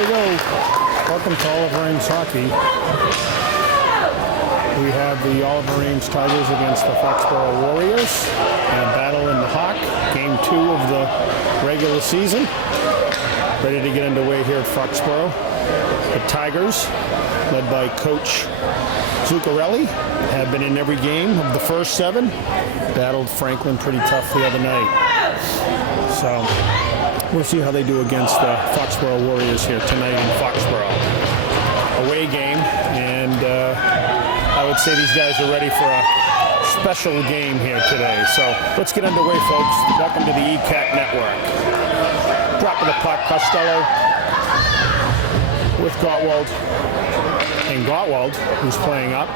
we go. Welcome to Oliver Ames Hockey. We have the Oliver Ames Tigers against the Foxboro Warriors in a battle in the Hawk. Game 2 of the regular season. Ready to get underway here at Foxboro. The Tigers, led by Coach Zuccarelli, have been in every game of the first 7. Battled Franklin pretty tough the other night. So we'll see how they do against the Foxboro Warriors here tonight in Foxboro. Away game, and I would say these guys are ready for a special game here today. So let's get underway, folks. Welcome to the ECAT Network. Drop of the puck, Costello with Gottwald. And Gottwald, who's playing up.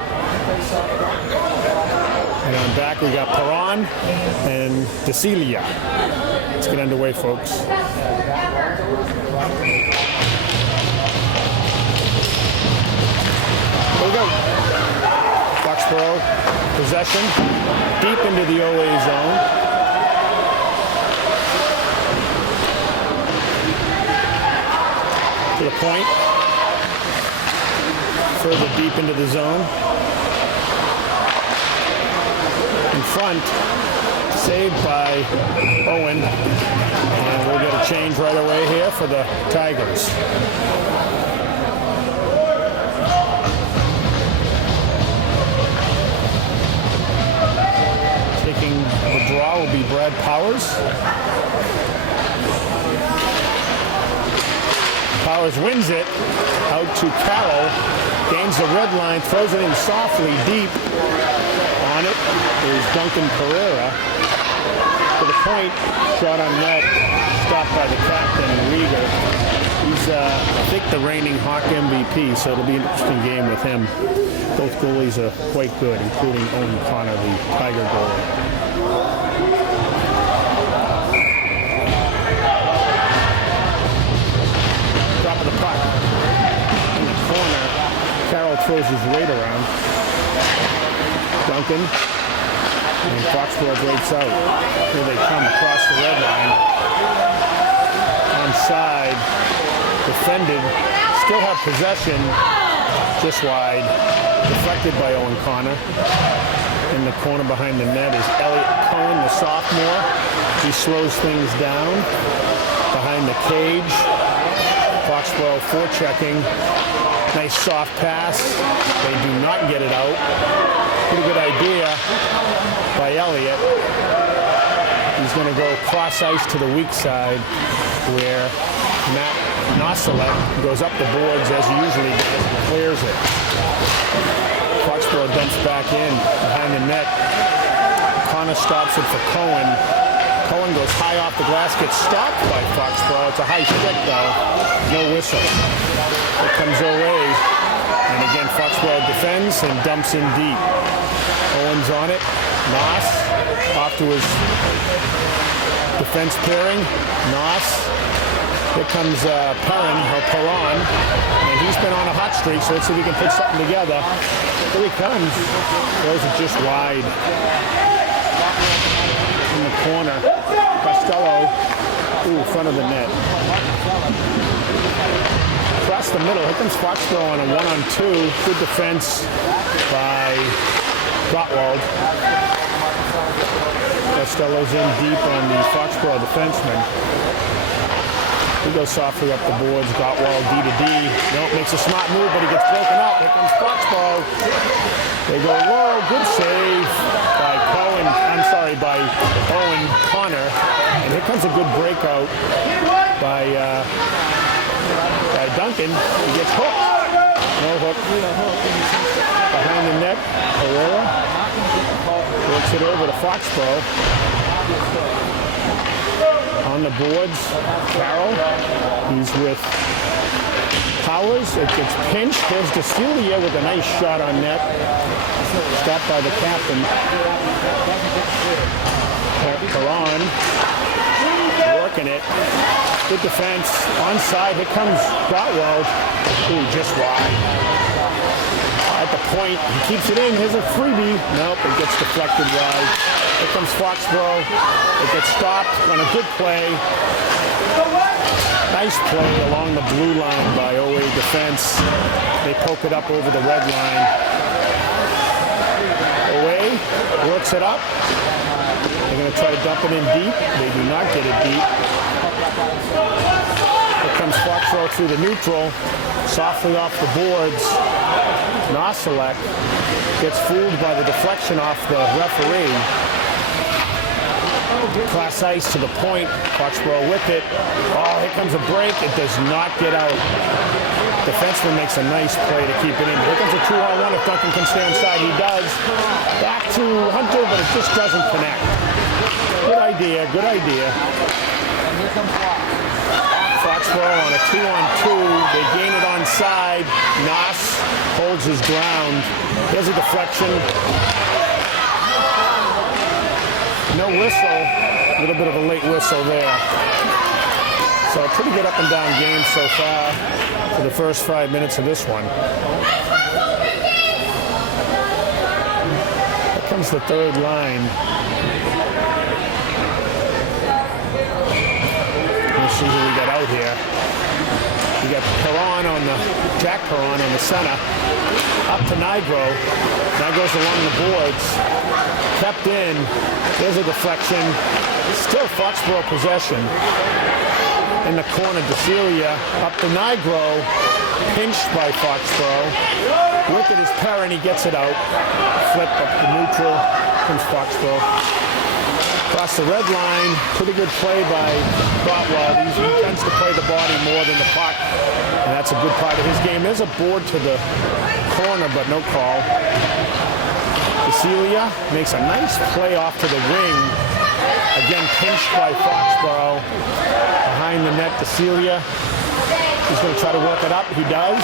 And on back we got Perron and DeCelia. Let's get underway, folks. Here we go. Foxboro possession deep into the OA zone. To the point. Further deep into the zone. In front, saved by Owen. And we'll get a change right away here for the Tigers. Taking the draw will be Brad Powers. Powers wins it out to Carroll. Gains the red line, throws it in softly deep. On it is Duncan Pereira. To the point, shot on net, stopped by the captain, Rieger. He's, I think, the reigning Hawk MVP, so it'll be an interesting game with him. Both goalies are quite good, including Owen Connor, the Tiger goalie. Drop of the puck in the corner. Carroll throws his weight around. Duncan and Foxboro breaks out. Here they come across the red line. Onside, defended, still have possession, just wide. Deflected by Owen Connor. In the corner behind the net is Elliot Cohen, the sophomore. He slows things down behind the cage. Foxboro forechecking. Nice soft pass. They do not get it out. Pretty good idea by Elliott. He's going to go cross ice to the weak side where Matt Noselet goes up the boards as he usually does and clears it. Foxboro dumps back in behind the net. Connor stops it for Cohen. Cohen goes high off the glass, gets stopped by Foxboro. It's a high stick though. No whistle. It comes their way. And again, Foxboro defends and dumps in deep. Owen's on it. Noss off to his defense pairing. Noss. Here comes Perron, and he's been on a hot streak, so let's see if he can put something together. Here he comes. Throws it just wide. In the corner. Costello. Ooh, front of the net. Across the middle. Here comes Foxboro on a 1-on-2. Good defense by Gottwald. Costello's in deep on the Foxboro defenseman. He goes softly up the boards. Gottwald D to D. Nope, makes a smart move, but he gets broken up. Here comes Foxboro. They go low. Good save by Cohen. By Owen Connor. And here comes a good breakout by Duncan. He gets hooked. No hook. Behind the net, Pereira works it over to Foxboro. On the boards, Carroll. He's with Powers. It gets pinched. There's DeCelia with a nice shot on net. Stopped by the captain. Perron working it. Good defense. Onside. Here comes Gottwald. Ooh, just wide. at the point. He keeps it in. Here's a freebie. Nope, it gets deflected wide. Here comes Foxboro. It gets stopped on a good play. Nice play along the blue line by OA defense. They poke it up over the red line. OA works it up. They're going to try to dump it in deep. They do not get it deep. Here comes Foxboro through the neutral. Softly off the boards. Noselek gets fooled by the deflection off the referee. Class ice to the point. Foxboro with it. Oh, here comes a break. It does not get out. Defenseman makes a nice play to keep it in. Here comes a 2-on-1. If Duncan can stay inside, he does. Back to Hunter, but it just doesn't connect. Good idea, good idea. Foxboro on a 2-on-2. They gain it onside. Nas holds his ground. Here's a deflection. No whistle. A little bit of a late whistle there. So a pretty good up and down game so far for the first 5 minutes of this one. Here comes the third line. Let's see who we got out here. We got Jack Perron on the center. Up to Nigro. Nigro's along the boards. Kept in. There's a deflection. Still Foxboro possession. In the corner, DeCelia. Up to Nigro. Pinched by Foxboro. Wicked is Perrin. He gets it out. Flip up the neutral. Comes Foxboro. Across the red line, pretty good play by Botwell. He tends to play the body more than the puck, and that's a good part of his game. There's a board to the corner, but no call. DeCelia makes a nice play off to the wing. Again, pinched by Foxboro. Behind the net, DeCelia. He's going to try to work it up. He does.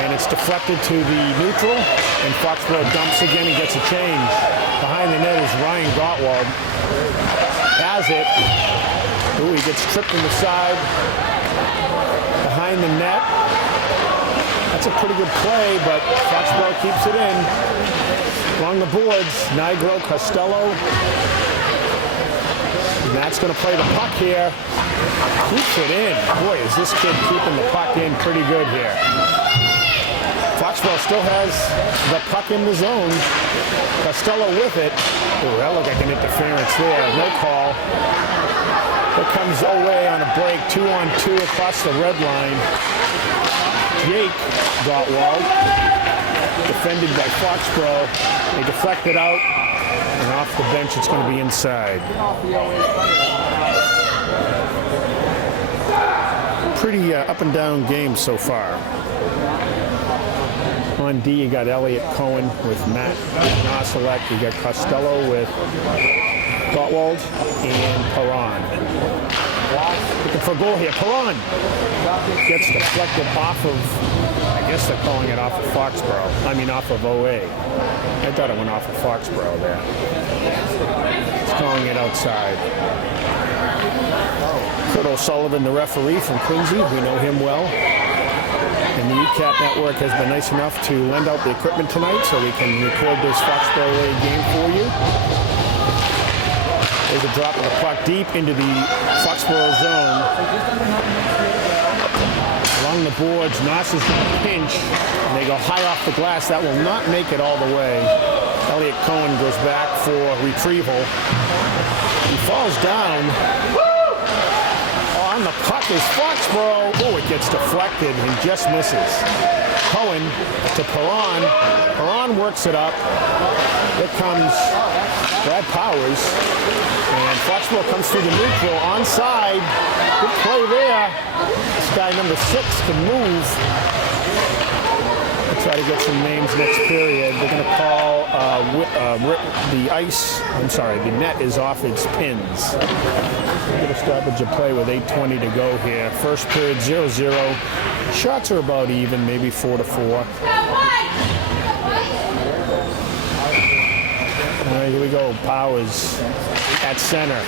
And it's deflected to the neutral. And Foxboro dumps again. He gets a change. Behind the net is Ryan Gottwald. Has it. Ooh, he gets tripped in the side. Behind the net. That's a pretty good play, but Foxboro keeps it in. Along the boards, Nigro, Costello. Matt's going to play the puck here. Keeps it in. Boy, is this kid keeping the puck in pretty good here. Foxboro still has the puck in the zone. Costello with it. Ooh, that looked like an interference there. No call. Here comes Owe on a break. 2-on-2 across the red line. Jake Gottwald. Defended by Foxboro. They deflect it out. And off the bench, it's going to be inside. Pretty up and down game so far. On D, you got Elliot Cohen with Matt Noselek. You got Costello with Gottwald and Perron. Looking for a goal here. Perron gets deflected off of, I guess they're calling it off of Foxboro. I mean off of OA. I thought it went off of Foxboro there. It's calling it outside. Kurt O'Sullivan, the referee from Quincy. We know him well. And the ECAT network has been nice enough to lend out the equipment tonight so we can record this Foxboro game for you. There's a drop of the puck deep into the Foxboro zone. Along the boards, Nas is going to pinch, and they go high off the glass. That will not make it all the way. Elliot Cohen goes back for retrieval. He falls down. On the puck is Foxboro. Oh, it gets deflected and just misses. Cohen to Perron. Perron works it up. Here comes Brad Powers. And Foxboro comes through the neutral. Onside. Good play there. This guy, number 6, can move. We'll try to get some names next period. They're going to call the net is off its pins. We're going to stoppage of play with 8:20 to go here. First period 0-0. Shots are about even, maybe 4-4. All right, here we go. Powers at center.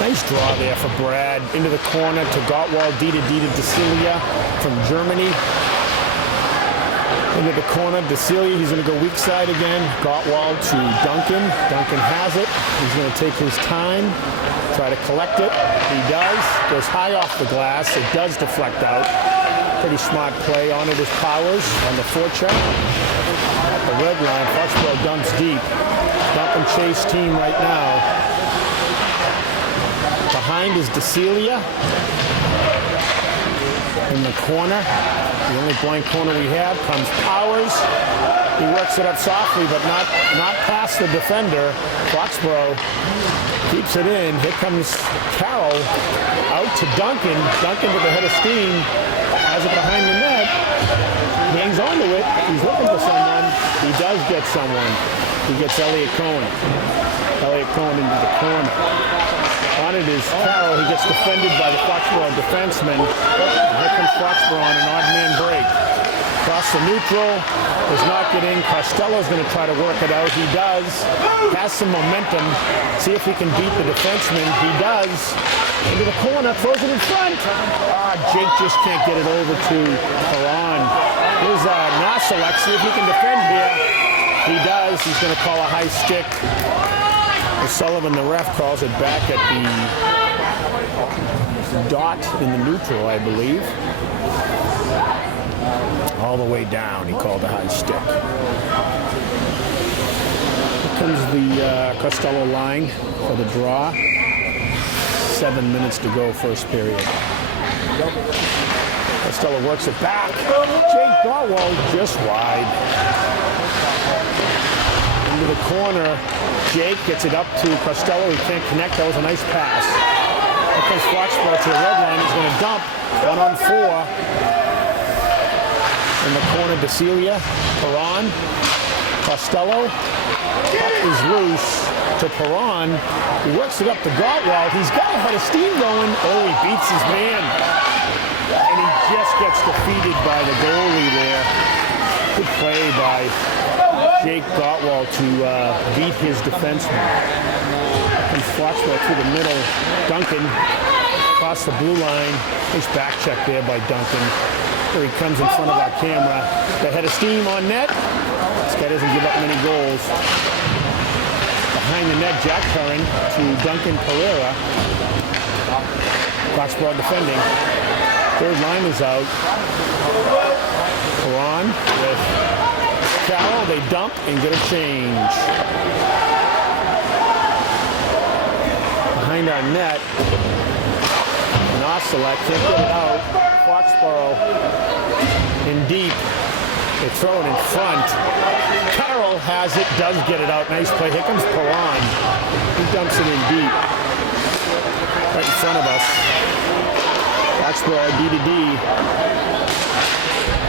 Nice draw there for Brad. Into the corner to Gottwald. D to DeCelia from Germany. Into the corner, DeCelia, he's going to go weak side again. Gottwald to Duncan. Duncan has it. He's going to take his time, try to collect it. He does. Goes high off the glass. It does deflect out. Pretty smart play on it is Powers on the forecheck. At the red line, Foxboro dumps deep. Dump and chase team right now. Behind is DeCelia. In the corner, the only blank corner we have, comes Powers. He works it up softly, but not past the defender. Foxboro keeps it in. Here comes Carroll out to Duncan. Duncan with the head of steam. Has it behind the net. Hangs onto it. He's looking for someone. He does get someone. He gets Elliot Cohen. Elliot Cohen into the corner. On it is Carroll. He gets defended by the Foxboro defenseman. Here comes Foxboro on an odd man break. Across the neutral. Does not get in. Costello's going to try to work it out. He does. Has some momentum. See if he can beat the defenseman. He does. Into the corner. Throws it in front. Jake just can't get it over to Perron. Here's Noselek. See if he can defend here. He does. He's going to call a high stick. Sullivan, the ref, calls it back at the dot in the neutral, I believe. All the way down, he called a high stick. Here comes the Costello line for the draw. 7 minutes to go, first period. Costello works it back. Jake Gottwald just wide. Into the corner. Jake gets it up to Costello. He can't connect. That was a nice pass. Here comes Foxboro to the red line. He's going to dump. 1-on-4. In the corner, DeCelia. Perron. Costello. Puck is loose to Perron. He works it up to Gottwald. He's got a head of steam going. Oh, he beats his man. And he just gets defeated by the goalie there. Good play by Jake Gottwald to beat his defenseman. Comes Foxboro through the middle. Duncan across the blue line. Nice back check there by Duncan. Here he comes in front of our camera. The head of steam on net. This guy doesn't give up many goals. Behind the net, Jack Curran to Duncan Pereira. Foxboro defending. Third line is out. Perron with Carroll. They dump and get a change. Behind our net, Noselek can't get it out. Foxboro in deep. They throw it in front. Carroll has it, does get it out. Nice play. Here comes Perron. He dumps it in deep. Right in front of us. Foxboro D-to-D.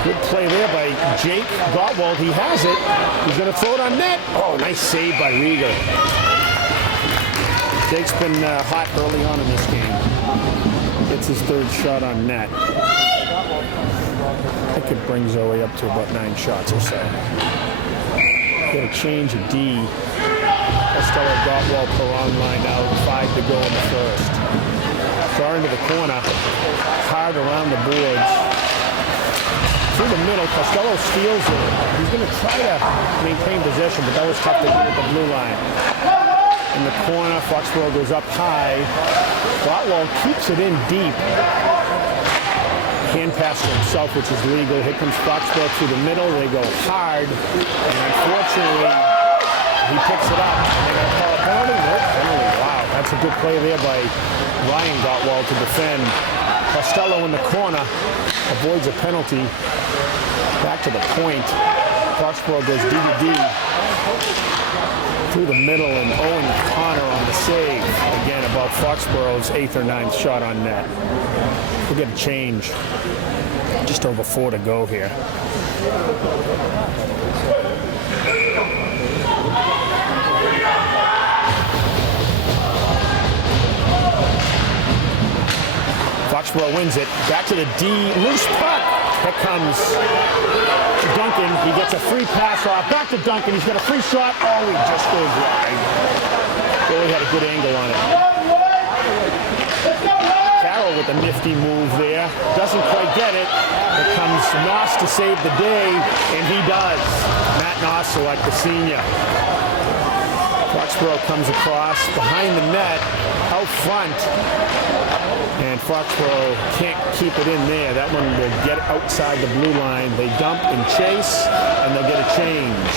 Good play there by Jake Gottwald. He has it. He's going to throw it on net. Oh, nice save by Rieger. Jake's been hot early on in this game. Gets his third shot on net. I think it brings Zoe up to about 9 shots or so. Get a change of D. Costello, Gottwald, Perron lined out. 5 to go in the first. Far into the corner. Hard around the boards. Through the middle, Costello steals it. He's going to try to maintain possession, but that was tough to do with the blue line. In the corner, Foxboro goes up high. Gottwald keeps it in deep. Hand pass to himself, which is legal. Here comes Foxboro through the middle. They go hard, and unfortunately, he picks it up. They're going to call a penalty. Nope, penalty. Wow, that's a good play there by Ryan Gottwald to defend. Costello in the corner avoids a penalty. Back to the point. Foxboro goes D-to-D. Through the middle, and Owen Connor on the save. Again, about Foxboro's 8th or 9th shot on net. We'll get a change. Just over 4 to go here. Foxboro wins it. Back to the D. Loose puck. Here comes Duncan. He gets a free pass off. Back to Duncan. He's got a free shot. Oh, he just goes wide. Really had a good angle on it. Carroll with a nifty move there. Doesn't quite get it. Here comes Noss to save the day, and he does. Matt Noss, like the senior. Foxboro comes across behind the net, out front, and Foxboro can't keep it in there. That one will get outside the blue line. They dump and chase, and they'll get a change.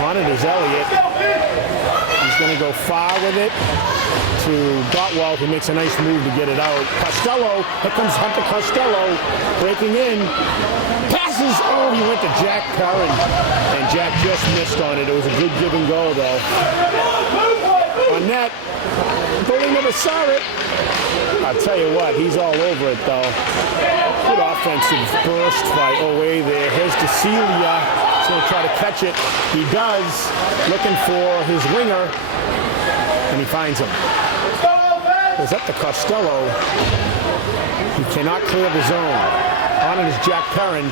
On it is Elliott. He's going to go far with it to Gottwald, who makes a nice move to get it out. Costello, here comes Hunter Costello, breaking in. Passes, oh, he went to Jack Curran, and Jack just missed on it. It was a good give and go, though. On net, Bully never saw it. I'll tell you what, he's all over it, though. Good offensive burst by Owe there. Here's DeCelia. He's going to try to catch it. He does, looking for his winger, and he finds him. Goes up to Costello. He cannot clear the zone. On it is Jack Curran.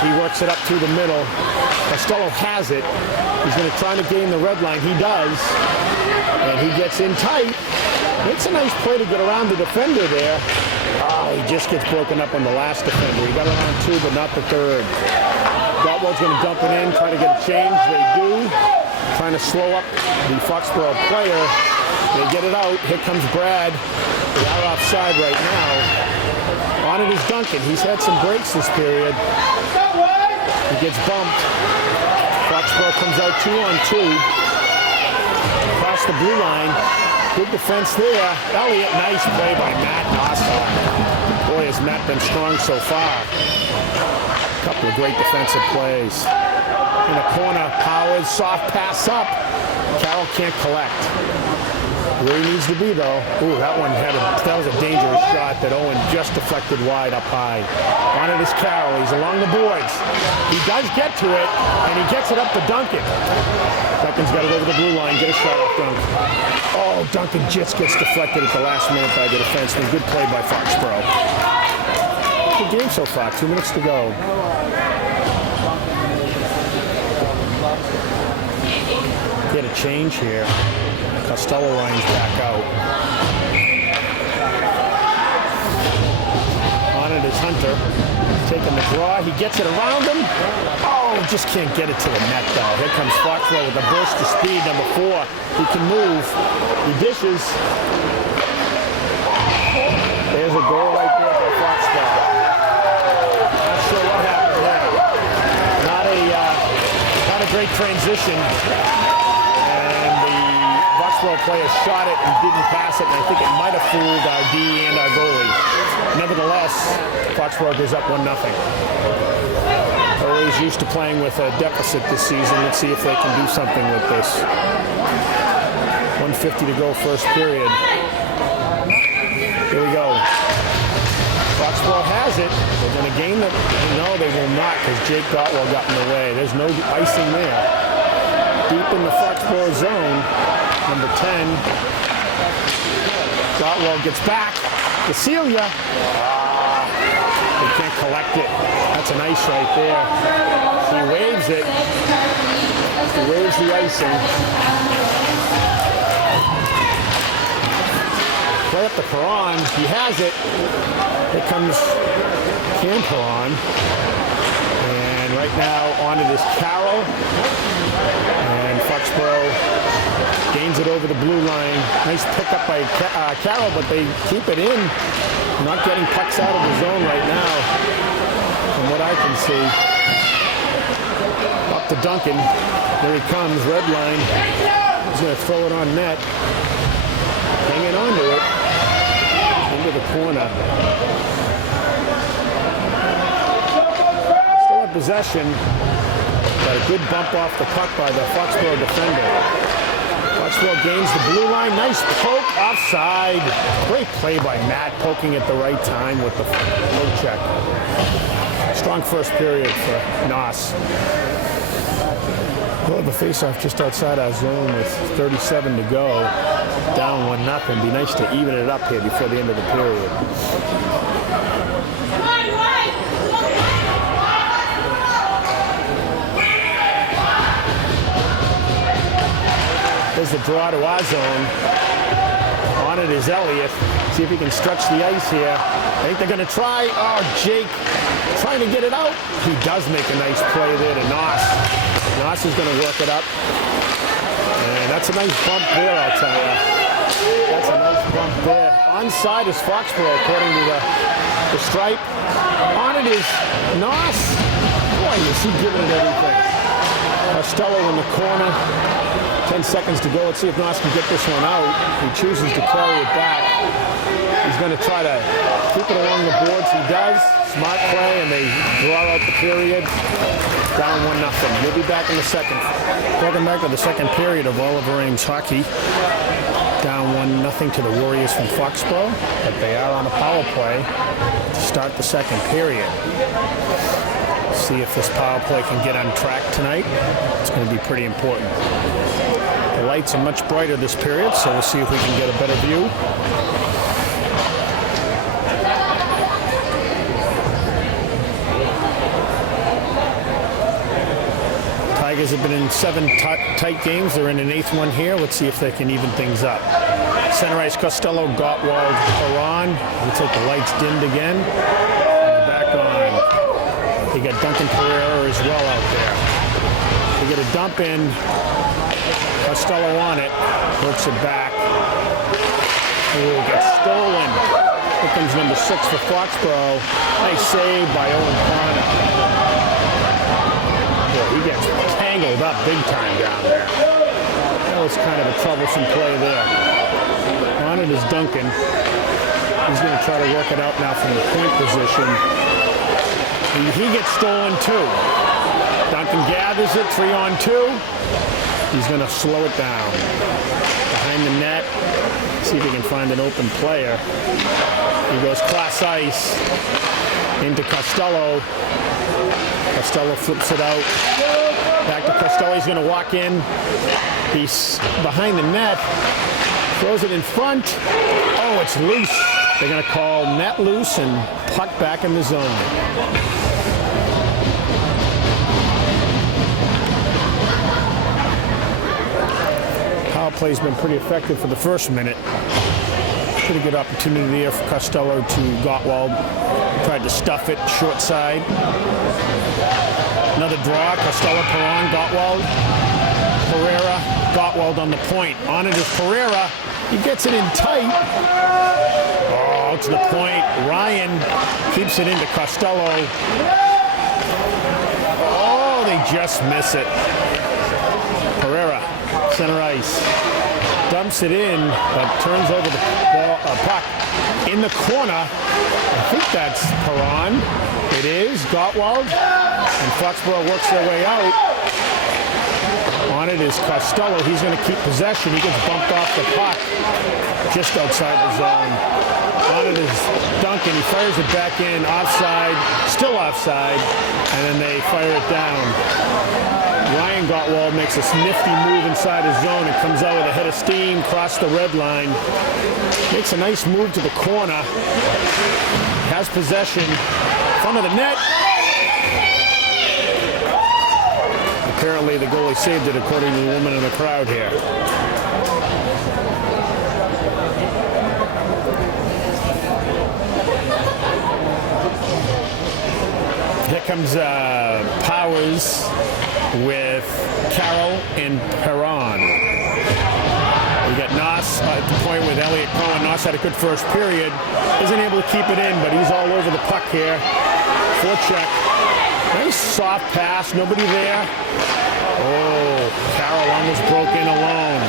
He works it up through the middle. Costello has it. He's going to try to gain the red line. He does. And he gets in tight. Makes a nice play to get around the defender there. Oh, he just gets broken up on the last defender. He got around two, but not the third. Gottwald's going to dump it in, try to get a change. They do. Trying to slow up the Foxboro player. They get it out. Here comes Brad. They are offside right now. On it is Duncan. He's had some breaks this period. He gets bumped. Foxboro comes out 2-on-2. Across the blue line. Good defense there. Elliott, nice play by Matt Nossa. Boy, has Matt been strong so far. A couple of great defensive plays. In the corner, Powers, soft pass up. Carroll can't collect. Where he needs to be, though. Ooh, that was a dangerous shot that Owen just deflected wide up high. On it is Carroll. He's along the boards. He does get to it, and he gets it up to Duncan. Duncan's got it over the blue line. Get a shot off Duncan. Oh, Duncan just gets deflected at the last minute by the defenseman. Good play by Foxboro. Good game so far. 2 minutes to go. Get a change here. Costello lines back out. On it is Hunter. Taking the draw. He gets it around him. Oh, just can't get it to the net, though. Here comes Foxboro with a burst of speed, number 4. He can move. He dishes. There's a goal right there by Foxboro. Not sure what happened there. Not a great transition. Foxboro player shot it and didn't pass it, and I think it might have fooled our D and our goalie. Nevertheless, Foxboro goes up 1-0. Always used to playing with a deficit this season. Let's see if they can do something with this. 1:50 to go, first period. Here we go. Foxboro has it. They're going to gain it. No, they will not, because Jake Gottwald got in the way. There's no icing there. Deep in the Foxboro zone. Number 10. Gottwald gets back. DeCelia. They can't collect it. That's an ice right there. He waves it. He waves the icing. Play up to Perron. He has it. Here comes Cam Perron. And right now on it is Carroll. And Foxboro gains it over the blue line. Nice pickup by Carroll, but they keep it in. Not getting pucks out of the zone right now, from what I can see. Up to Duncan. There he comes, red line. He's going to throw it on net. Hanging on to it. Into the corner. Still have possession. Got a good bump off the puck by the Foxboro defender. Foxboro gains the blue line. Nice poke offside. Great play by Matt, poking at the right time with the low check. Strong first period for Noss. Well, the face-off just outside our zone with 37 to go. Down 1-0. Be nice to even it up here before the end of the period. There's the draw to our zone. On it is Elliott. See if he can stretch the ice here. I think they're going to try. Oh, Jake trying to get it out. He does make a nice play there to Noss. Noss is going to work it up. And that's a nice bump there, I'll tell you. That's a nice bump there. Onside is Foxboro, according to the stripe. On it is Noss. Boy, is he giving it everything. Costello in the corner. 10 seconds to go. Let's see if Noss can get this one out. He chooses to carry it back. He's going to try to keep it along the boards. He does. Smart play, and they draw out the period. Down 1-0. We'll be back in the second. Welcome back to the second period of Oliver Ames hockey. Down 1-0 to the Warriors from Foxboro, but they are on a power play to start the second period. See if this power play can get on track tonight. It's going to be pretty important. The lights are much brighter this period, so we'll see if we can get a better view. Tigers have been in 7 tight games. They're in an 8th one here. Let's see if they can even things up. Center ice, Costello, Gottwald, Perron. Looks like the lights dimmed again. And back on. They got Duncan Pereira as well out there. They get a dump in. Costello on it. Works it back. Oh, gets stolen. Here comes number 6 for Foxboro. Nice save by Owen Connor. Boy, he gets tangled up big time down there. That was kind of a troublesome play there. On it is Duncan. He's going to try to work it out now from the point position. He gets stolen too. Duncan gathers it, 3-on-2. He's going to slow it down. Behind the net. See if he can find an open player. He goes cross ice into Costello. Costello flips it out. Back to Costello. He's going to walk in. He's behind the net. Throws it in front. Oh, it's loose. They're going to call net loose and puck back in the zone. Power play's been pretty effective for the first minute. Pretty good opportunity there for Costello to Gottwald. Tried to stuff it short side. Another draw. Costello, Perron, Gottwald. Pereira, Gottwald on the point. On it is Pereira. He gets it in tight. Oh, to the point. Ryan keeps it into Costello. Oh, they just miss it. Pereira, center ice. Dumps it in, but turns over the puck in the corner. I think that's Perron. It is Gottwald. And Foxboro works their way out. On it is Costello. He's going to keep possession. He gets bumped off the puck just outside the zone. On it is Duncan. He fires it back in, offside, still offside, and then they fire it down. Ryan Gottwald makes a nifty move inside his zone and comes out with a head of steam, across the red line. Makes a nice move to the corner. Has possession. Front of the net. Apparently the goalie saved it, according to the woman in the crowd here. Here comes Powers with Carroll and Perron. We got Noss at the point with Elliott Cohen. Noss had a good first period. Isn't able to keep it in, but he's all over the puck here. Forecheck. Nice soft pass. Nobody there. Oh, Carroll almost broke in alone.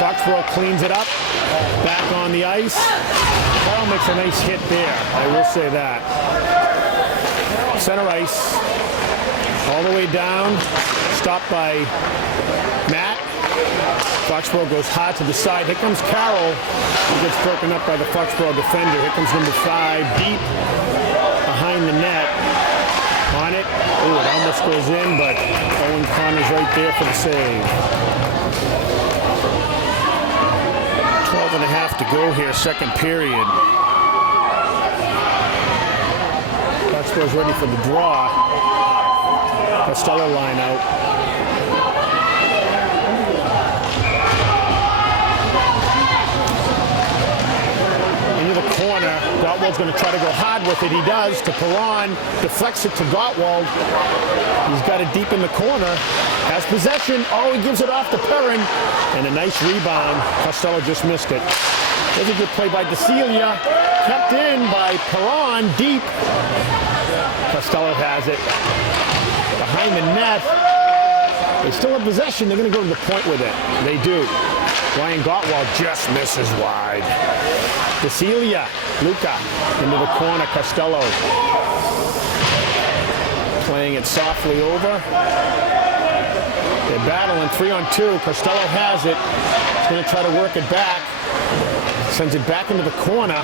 Foxboro cleans it up. Back on the ice. Carroll makes a nice hit there. I will say that. Center ice. All the way down. Stopped by Matt. Foxboro goes hard to the side. Here comes Carroll. He gets broken up by the Foxboro defender. Here comes number 5, deep behind the net. On it. Oh, it almost goes in, but Owen Connor's right there for the save. 12.5 to go here, second period. Foxboro's ready for the draw. Costello line out. And into the corner. Gottwald's going to try to go hard with it. He does to Perron. Deflects it to Gottwald. He's got it deep in the corner. Has possession. Oh, he gives it off to Perrin. And a nice rebound. Costello just missed it. There's a good play by DeCelia. Kept in by Perron. Deep. Costello has it. Behind the net. They still have possession. They're going to go to the point with it. They do. Ryan Gottwald just misses wide. DeCelia. Luca into the corner. Costello playing it softly over. They're battling 3-on-2. Costello has it. He's going to try to work it back. Sends it back into the corner.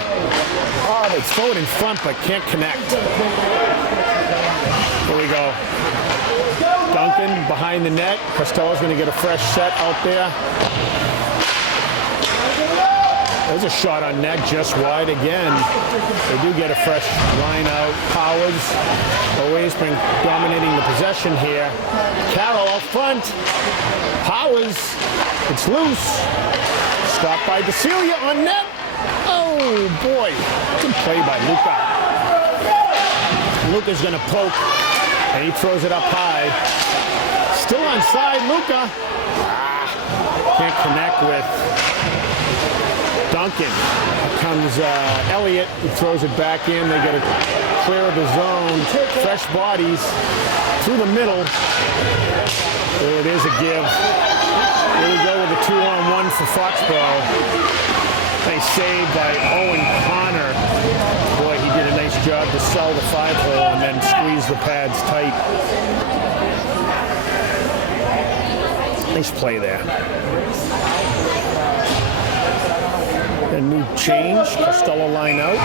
Oh, they throw it in front but can't connect. Here we go. Duncan behind the net. Costello's going to get a fresh set out there. There's a shot on net just wide again. They do get a fresh line out. Powers always been dominating the possession here. Carroll out front. Powers. It's loose. Stopped by DeCelia on net. Oh boy. Good play by Luca. Luca's going to poke. And he throws it up high. Still onside, Luca. Can't connect with Duncan. Comes Elliott. He throws it back in. They get a clear of the zone. Fresh bodies through the middle. Oh, there's a give. Here we go with a 2-on-1 for Foxboro. Nice save by Owen Connor. Boy, he did a nice job to sell the 5-hole and then squeeze the pads tight. Nice play there. A new change. Costello line out.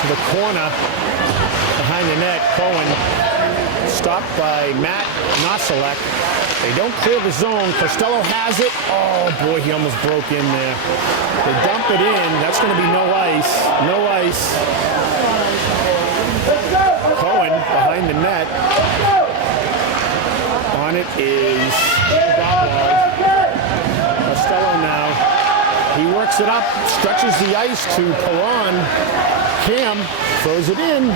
To the corner. Behind the net, Cohen. Stopped by Matt Nosalek. They don't clear the zone. Costello has it. Oh, boy, he almost broke in there. They dump it in. That's going to be no ice. No ice. Cohen behind the net. On it is Gottwald. Costello now. He works it up. Stretches the ice to Perron. Cam throws it in.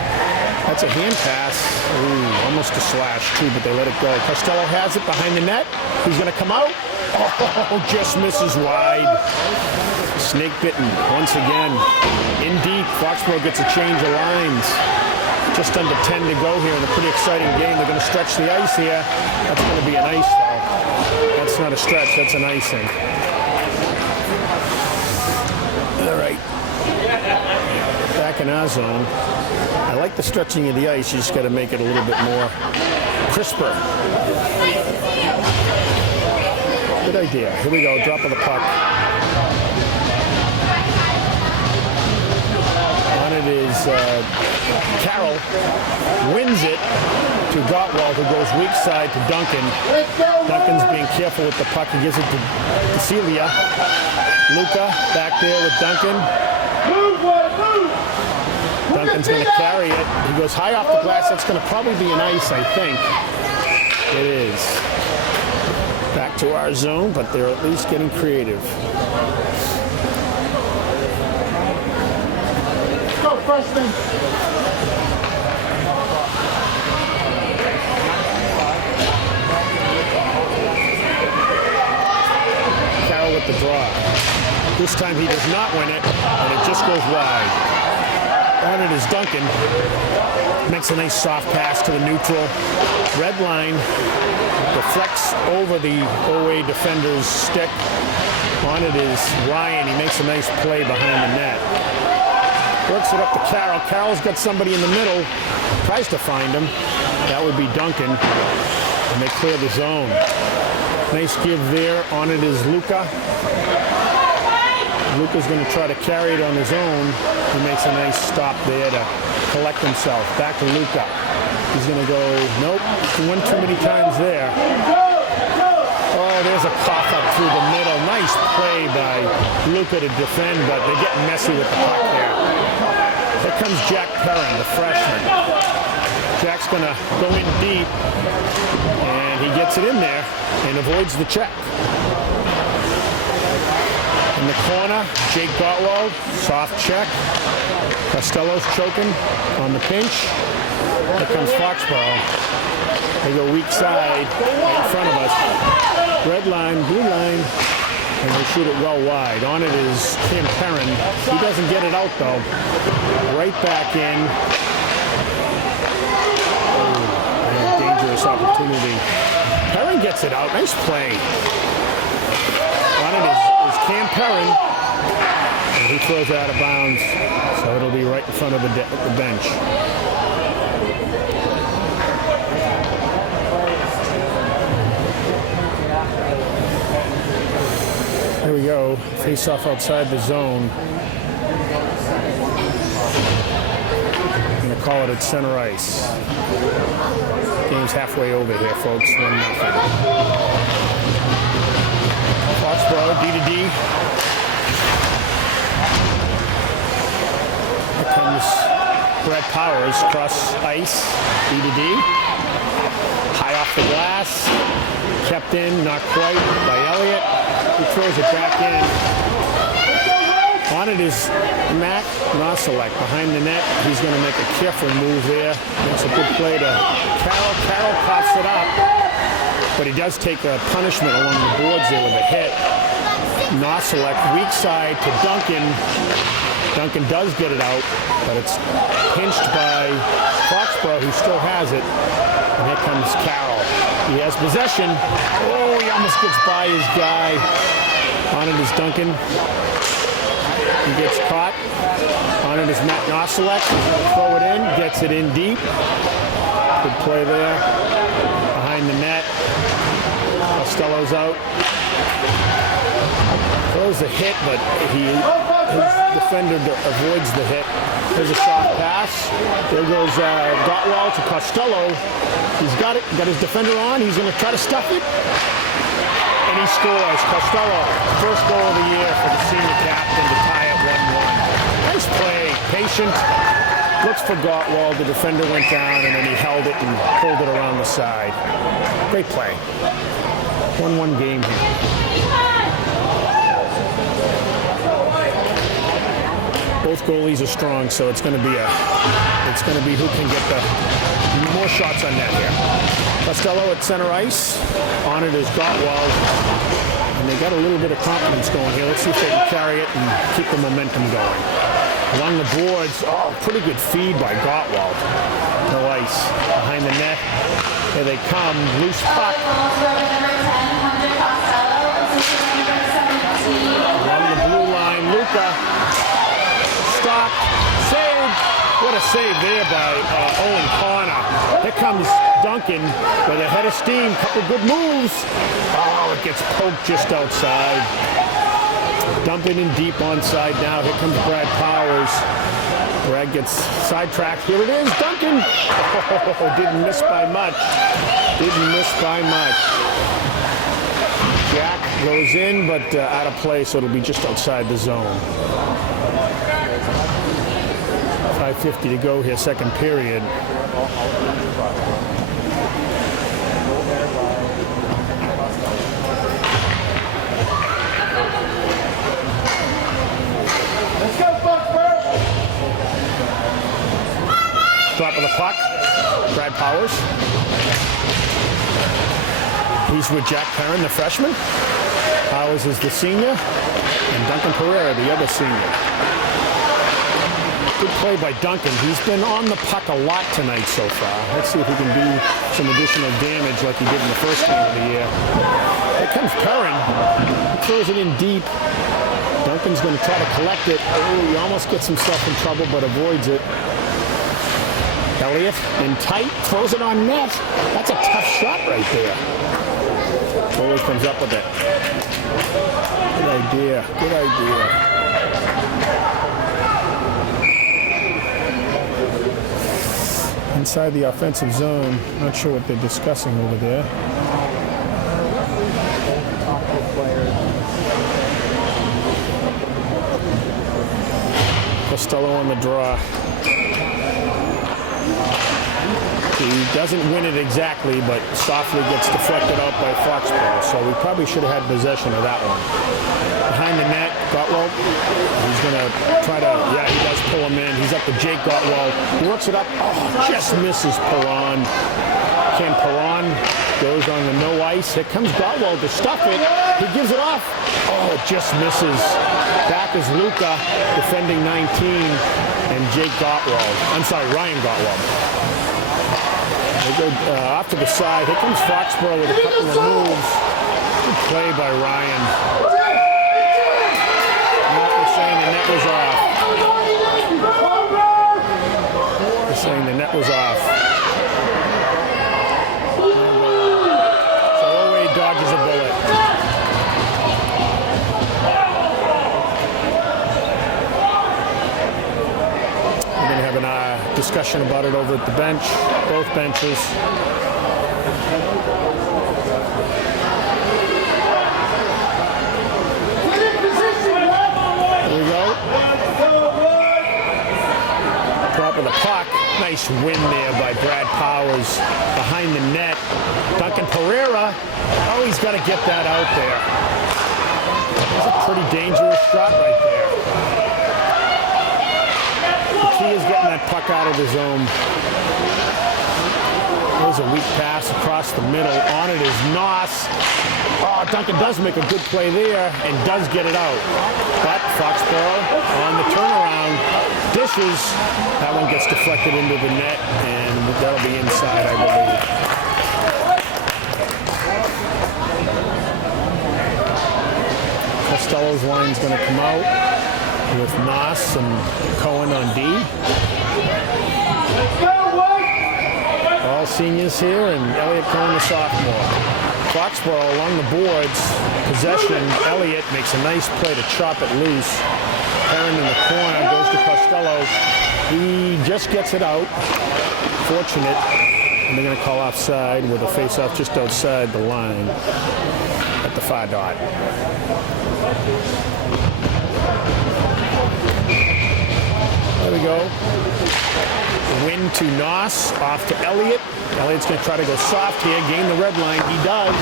That's a hand pass. Ooh, almost a slash, too, but they let it go. Costello has it behind the net. He's going to come out. Oh, just misses wide. Snake bitten once again. In deep. Foxboro gets a change of lines. Just under 10 to go here in a pretty exciting game. They're going to stretch the ice here. That's going to be an ice, though. That's not a stretch. That's an icing. All right. Back in our zone. I like the stretching of the ice. You just got to make it a little bit more crisper. Good idea. Here we go. Drop of the puck. On it is Carroll. Wins it to Gottwald, who goes weak side to Duncan. Duncan's being careful with the puck. He gives it to DeCelia. Luca back there with Duncan. Duncan's going to carry it. He goes high off the glass. That's going to probably be an ice, I think. It is. Back to our zone, but they're at least getting creative. Go, freshman. Carroll with the draw. This time he does not win it, and it just goes wide. On it is Duncan. Makes a nice soft pass to the neutral. Red line. Deflects over the OA defender's stick. On it is Ryan. He makes a nice play behind the net. Works it up to Carroll. Carroll's got somebody in the middle. Tries to find him. That would be Duncan. And they clear the zone. Nice give there. On it is Luca. Luca's going to try to carry it on his own. He makes a nice stop there to collect himself. Back to Luca. He's going to go, nope, one too many times there. Oh, there's a cough up through the middle. Nice play by Luca to defend, but they're getting messy with the puck there. Here comes Jack Perrin, the freshman. Jack's going to go in deep, and he gets it in there and avoids the check. In the corner, Jake Gottwald, soft check. Costello's choking on the pinch. Here comes Foxboro. They go weak side right in front of us. Red line, blue line, and they shoot it well wide. On it is Cam Perrin. He doesn't get it out though. Right back in. Oh, dangerous opportunity. Perrin gets it out. Nice play. On it is Cam Perrin. And he throws it out of bounds. So it'll be right in front of the bench. Here we go. Face off outside the zone. I'm going to call it at center ice. Game's halfway over here, folks. 1-0. Foxboro, D-to-D. Here comes Brett Powers, cross ice, D-to-D. High off the glass. Kept in, not quite, by Elliott. He throws it back in. On it is Matt Noselek behind the net. He's going to make a careful move there. Makes a good play to Carroll. Carroll coughs it up, but he does take a punishment along the boards there with a hit. Noselek, weak side to Duncan. Duncan does get it out, but it's pinched by Foxborough, who still has it. And here comes Carroll. He has possession. Oh, he almost gets by his guy. On it is Duncan. He gets caught. On it is Matt Noselek. He's going to throw it in. Gets it in deep. Good play there. Behind the net. Costello's out. Throws a hit, but his defender avoids the hit. There's a soft pass. There goes Gottwald to Costello. He's got it. Got his defender on. He's going to try to stuff it. And he scores. Costello, first goal of the year for the senior captain to tie it 1-1. Nice play. Patient. Looks for Gottwald. The defender went down, and then he held it and pulled it around the side. Great play. 1-1 game here. Both goalies are strong, so it's going to be who can get the more shots on net here. Costello at center ice. On it is Gottwald. And they got a little bit of confidence going here. Let's see if they can carry it and keep the momentum going. Along the boards, oh, pretty good feed by Gottwald. No ice. Behind the net. Here they come. Loose puck. Along the blue line, Luca. Stop. Save. What a save there by Owen Connor. Here comes Duncan with a head of steam. Couple good moves. Oh, it gets poked just outside. Dumping in deep onside now. Here comes Brad Powers. Brad gets sidetracked. Here it is. Duncan. Oh, didn't miss by much. Didn't miss by much. Jack goes in, but out of play, so it'll be just outside the zone. 5:50 to go here, second period. Let's go, Foxboro! Drop of the puck. Brad Powers. He's with Jack Perrin, the freshman. Powers is the senior. And Duncan Pereira, the other senior. Good play by Duncan. He's been on the puck a lot tonight so far. Let's see if he can do some additional damage like he did in the first game of the year. Here comes Perrin. He throws it in deep. Duncan's going to try to collect it. Oh, he almost gets himself in trouble, but avoids it. Elliott in tight, throws it on net. That's a tough shot right there. Goalie comes up with it. Good idea. Good idea. Inside the offensive zone. Not sure what they're discussing over there. Costello on the draw. He doesn't win it exactly, but softly gets deflected out by Foxboro. So we probably should have had possession of that one. Behind the net, Gottwald. He's going to try to, yeah, he does pull him in. He's up to Jake Gottwald. He works it up. Oh, just misses Perron. Ken Perron goes on the no ice. Here comes Gottwald to stuff it. He gives it off. Oh, it just misses. Back is Luca, defending 19, and Jake Gottwald. I'm sorry, Ryan Gottwald. They go off to the side. Here comes Foxboro with a couple of moves. Good play by Ryan. They're saying the net was off. They're saying the net was off. So Oway dodges a bullet. We're going to have a discussion about it over at the bench, both benches. Top of the puck. Nice win there by Brad Powers behind the net. Duncan Pereira. Oh, he's got to get that out there. That's a pretty dangerous shot right there. The key is getting that puck out of the zone. There's a weak pass across the middle. On it is Noss. Oh, Duncan does make a good play there and does get it out. But Foxboro on the turnaround. Dishes. That one gets deflected into the net, and that'll be inside, I believe. Costello's line's going to come out with Noss and Cohen on D. All seniors here, and Elliott Cohen, the sophomore. Foxboro along the boards. Possession. Elliott makes a nice play to chop it loose. Perrin in the corner, goes to Costello. He just gets it out. Fortunate. And they're going to call offside with a face-off just outside the line at the far dot. There we go. Win to Noss, off to Elliott. Elliott's going to try to go soft here, gain the red line. He does.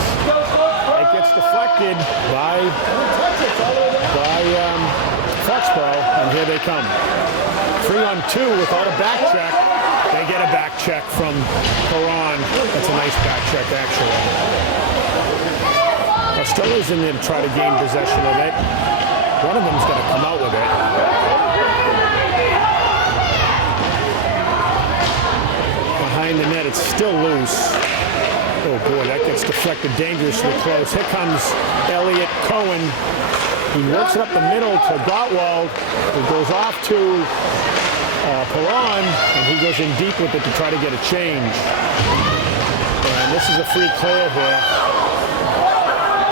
It gets deflected by Foxboro, and here they come. 3-on-2 without a back check. They get a back check from Perron. That's a nice back check, actually. Costello's in there to try to gain possession of it. One of them's going to come out with it. Behind the net, it's still loose. Oh boy, that gets deflected dangerously close. Here comes Elliott Cohen. He works it up the middle to Gottwald. It goes off to Perron, and he goes in deep with it to try to get a change. And this is a free clear here.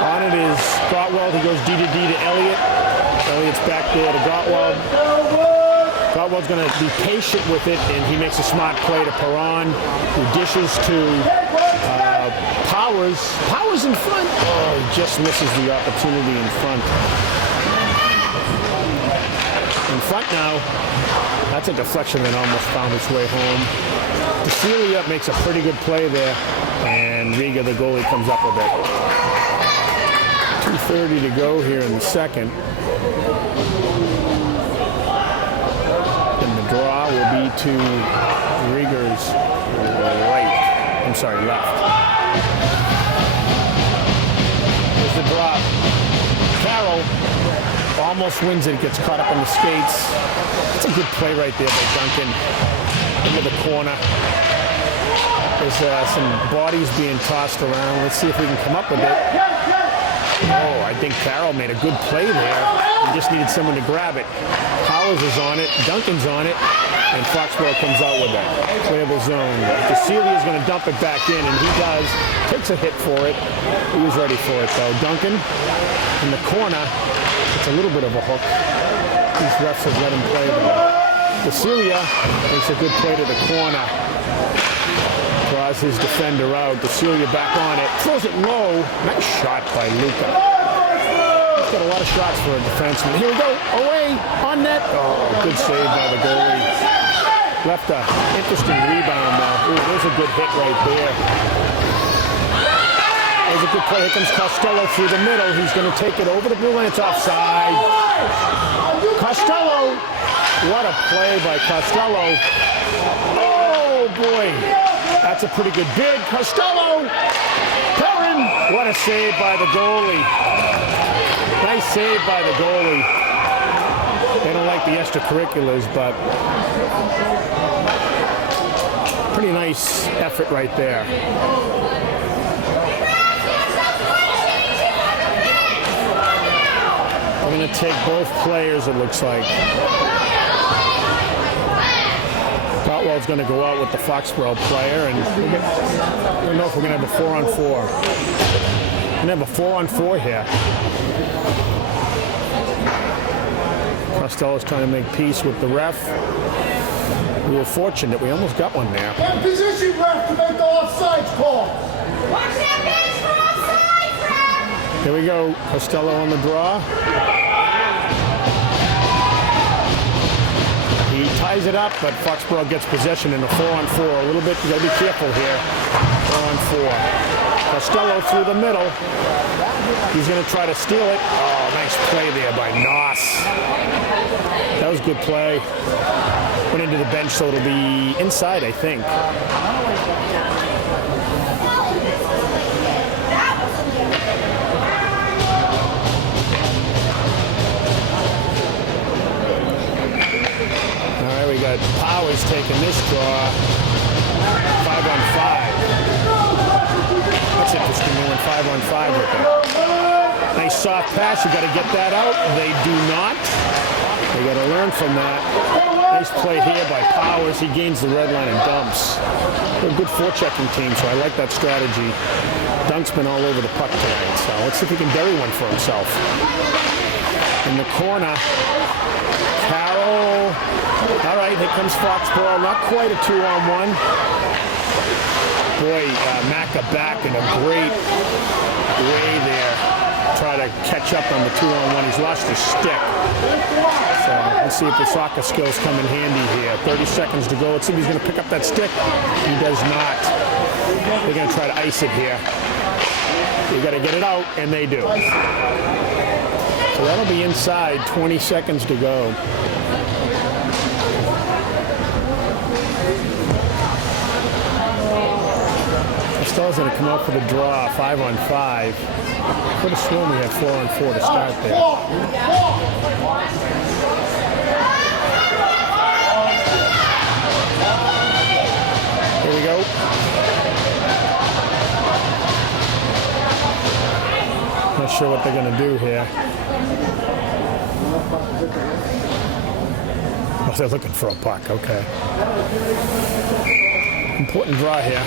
On it is Gottwald. He goes D to D to Elliott. Elliott's back there to Gottwald. Gottwald's going to be patient with it, and he makes a smart play to Perron, who dishes to Powers. Powers in front. Oh, he just misses the opportunity in front. In front now. That's a deflection that almost found its way home. DeCelia makes a pretty good play there, and Riga, the goalie, comes up with it. 2:30 to go here in the second. And the draw will be to Rieger's right. I'm sorry, left. There's the drop. Carroll almost wins it, gets caught up on the skates. That's a good play right there by Duncan. Into the corner. There's some bodies being tossed around. Let's see if we can come up with it. Oh, I think Carroll made a good play there. He just needed someone to grab it. Powers is on it. Duncan's on it. And Foxboro comes out with that. Clear the zone. DeCelia is going to dump it back in, and he does. Takes a hit for it. He was ready for it, though. Duncan in the corner. It's a little bit of a hook. These refs have let him play there. DeCelia makes a good play to the corner. Draws his defender out. DeCelia back on it. Throws it low. Nice shot by Luca. He's got a lot of shots for a defenseman. Here we go. Away. On net. Oh, good save by the goalie. Left a interesting rebound though. Ooh, there's a good hit right there. There's a good play. Here comes Costello through the middle. He's going to take it over the blue line. It's offside. Costello. What a play by Costello. Oh, boy. That's a pretty good bid. Costello. Perrin. What a save by the goalie. Nice save by the goalie. They don't like the extracurriculars, but pretty nice effort right there. We're going to take both players, it looks like. Cotwell's going to go out with the Foxboro player, and I don't know if we're going to have a 4-on-4. We're going to have a 4-on-4 here. Costello's trying to make peace with the ref. We were fortunate. We almost got one there. Get position, ref, to make the offsides call. Watch that bench for offsides, ref! Here we go. Costello on the draw. He ties it up, but Foxboro gets possession in a 4-on-4. A little bit, you gotta be careful here. 4-on-4. Costello through the middle. He's gonna try to steal it. Oh, nice play there by Noss. That was a good play. Went into the bench, so it'll be inside, I think. All right, we got Powers taking this draw. 5-on-5. That's interesting, they went 5-on-5 with it. Nice soft pass, you got to get that out. They do not. They got to learn from that. Nice play here by Powers. He gains the red line and dumps. They're a good forechecking team, so I like that strategy. Dunk's been all over the puck tonight, so let's see if he can bury one for himself. In the corner, Carroll. All right, here comes Foxboro. Not quite a 2-on-1. Boy, Macca back in a great way there. Try to catch up on the 2-on-1. He's lost his stick. So let's see if the soccer skills come in handy here. 30 seconds to go. Let's see if he's going to pick up that stick. He does not. They're going to try to ice it here. You got to get it out, and they do. So that'll be inside. 20 seconds to go. Costello's going to come out for the draw, 5-on-5. Could have sworn we had 4-on-4 to start there. Here we go. Not sure what they're going to do here. Oh, they're looking for a puck. Okay. Important draw here.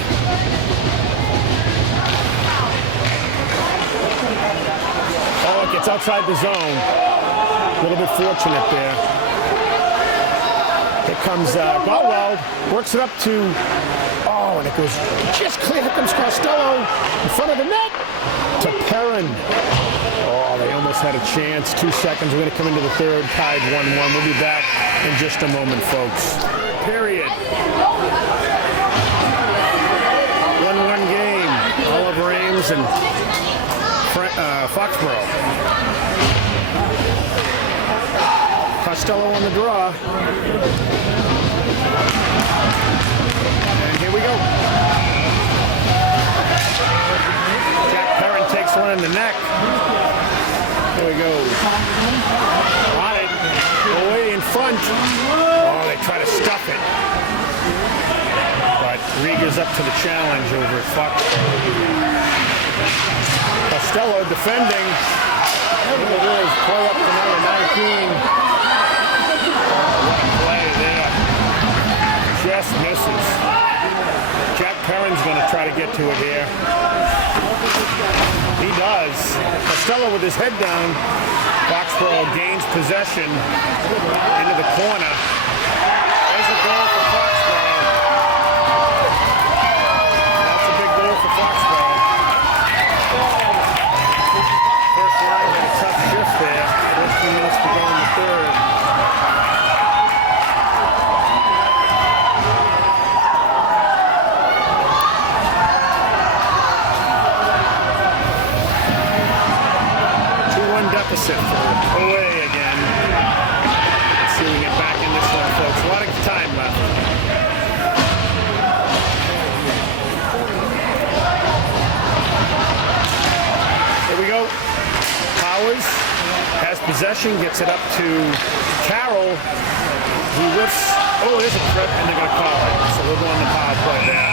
Oh, it gets outside the zone. A little bit fortunate there. Here comes Gotwell. Works it up to... Oh, and it goes just clear. Here comes Costello in front of the net to Perrin. Oh, they almost had a chance. 2 seconds. We're going to come into the third, tied 1-1. We'll be back in just a moment, folks. Period. 1-1 game. Oliver Ames and Foxboro. Costello on the draw. And here we go. Jack Perrin takes one in the neck. Here we go. On it. Away in front. Oh, they try to stuff it. But Rieger's up to the challenge over at Foxboro. Costello defending. Look at this play up to number 19. What a play there. Just misses. Jack Perrin's going to try to get to it here. He does. Costello with his head down. Foxboro gains possession into the corner. There's a goal for Foxboro. That's a big goal for Foxboro. First line had a tough shift there. 14 minutes to go in the third. possession, gets it up to Carroll. He whiffs. Oh, there's a trip, and they're going to call it. So we'll go on the power play there.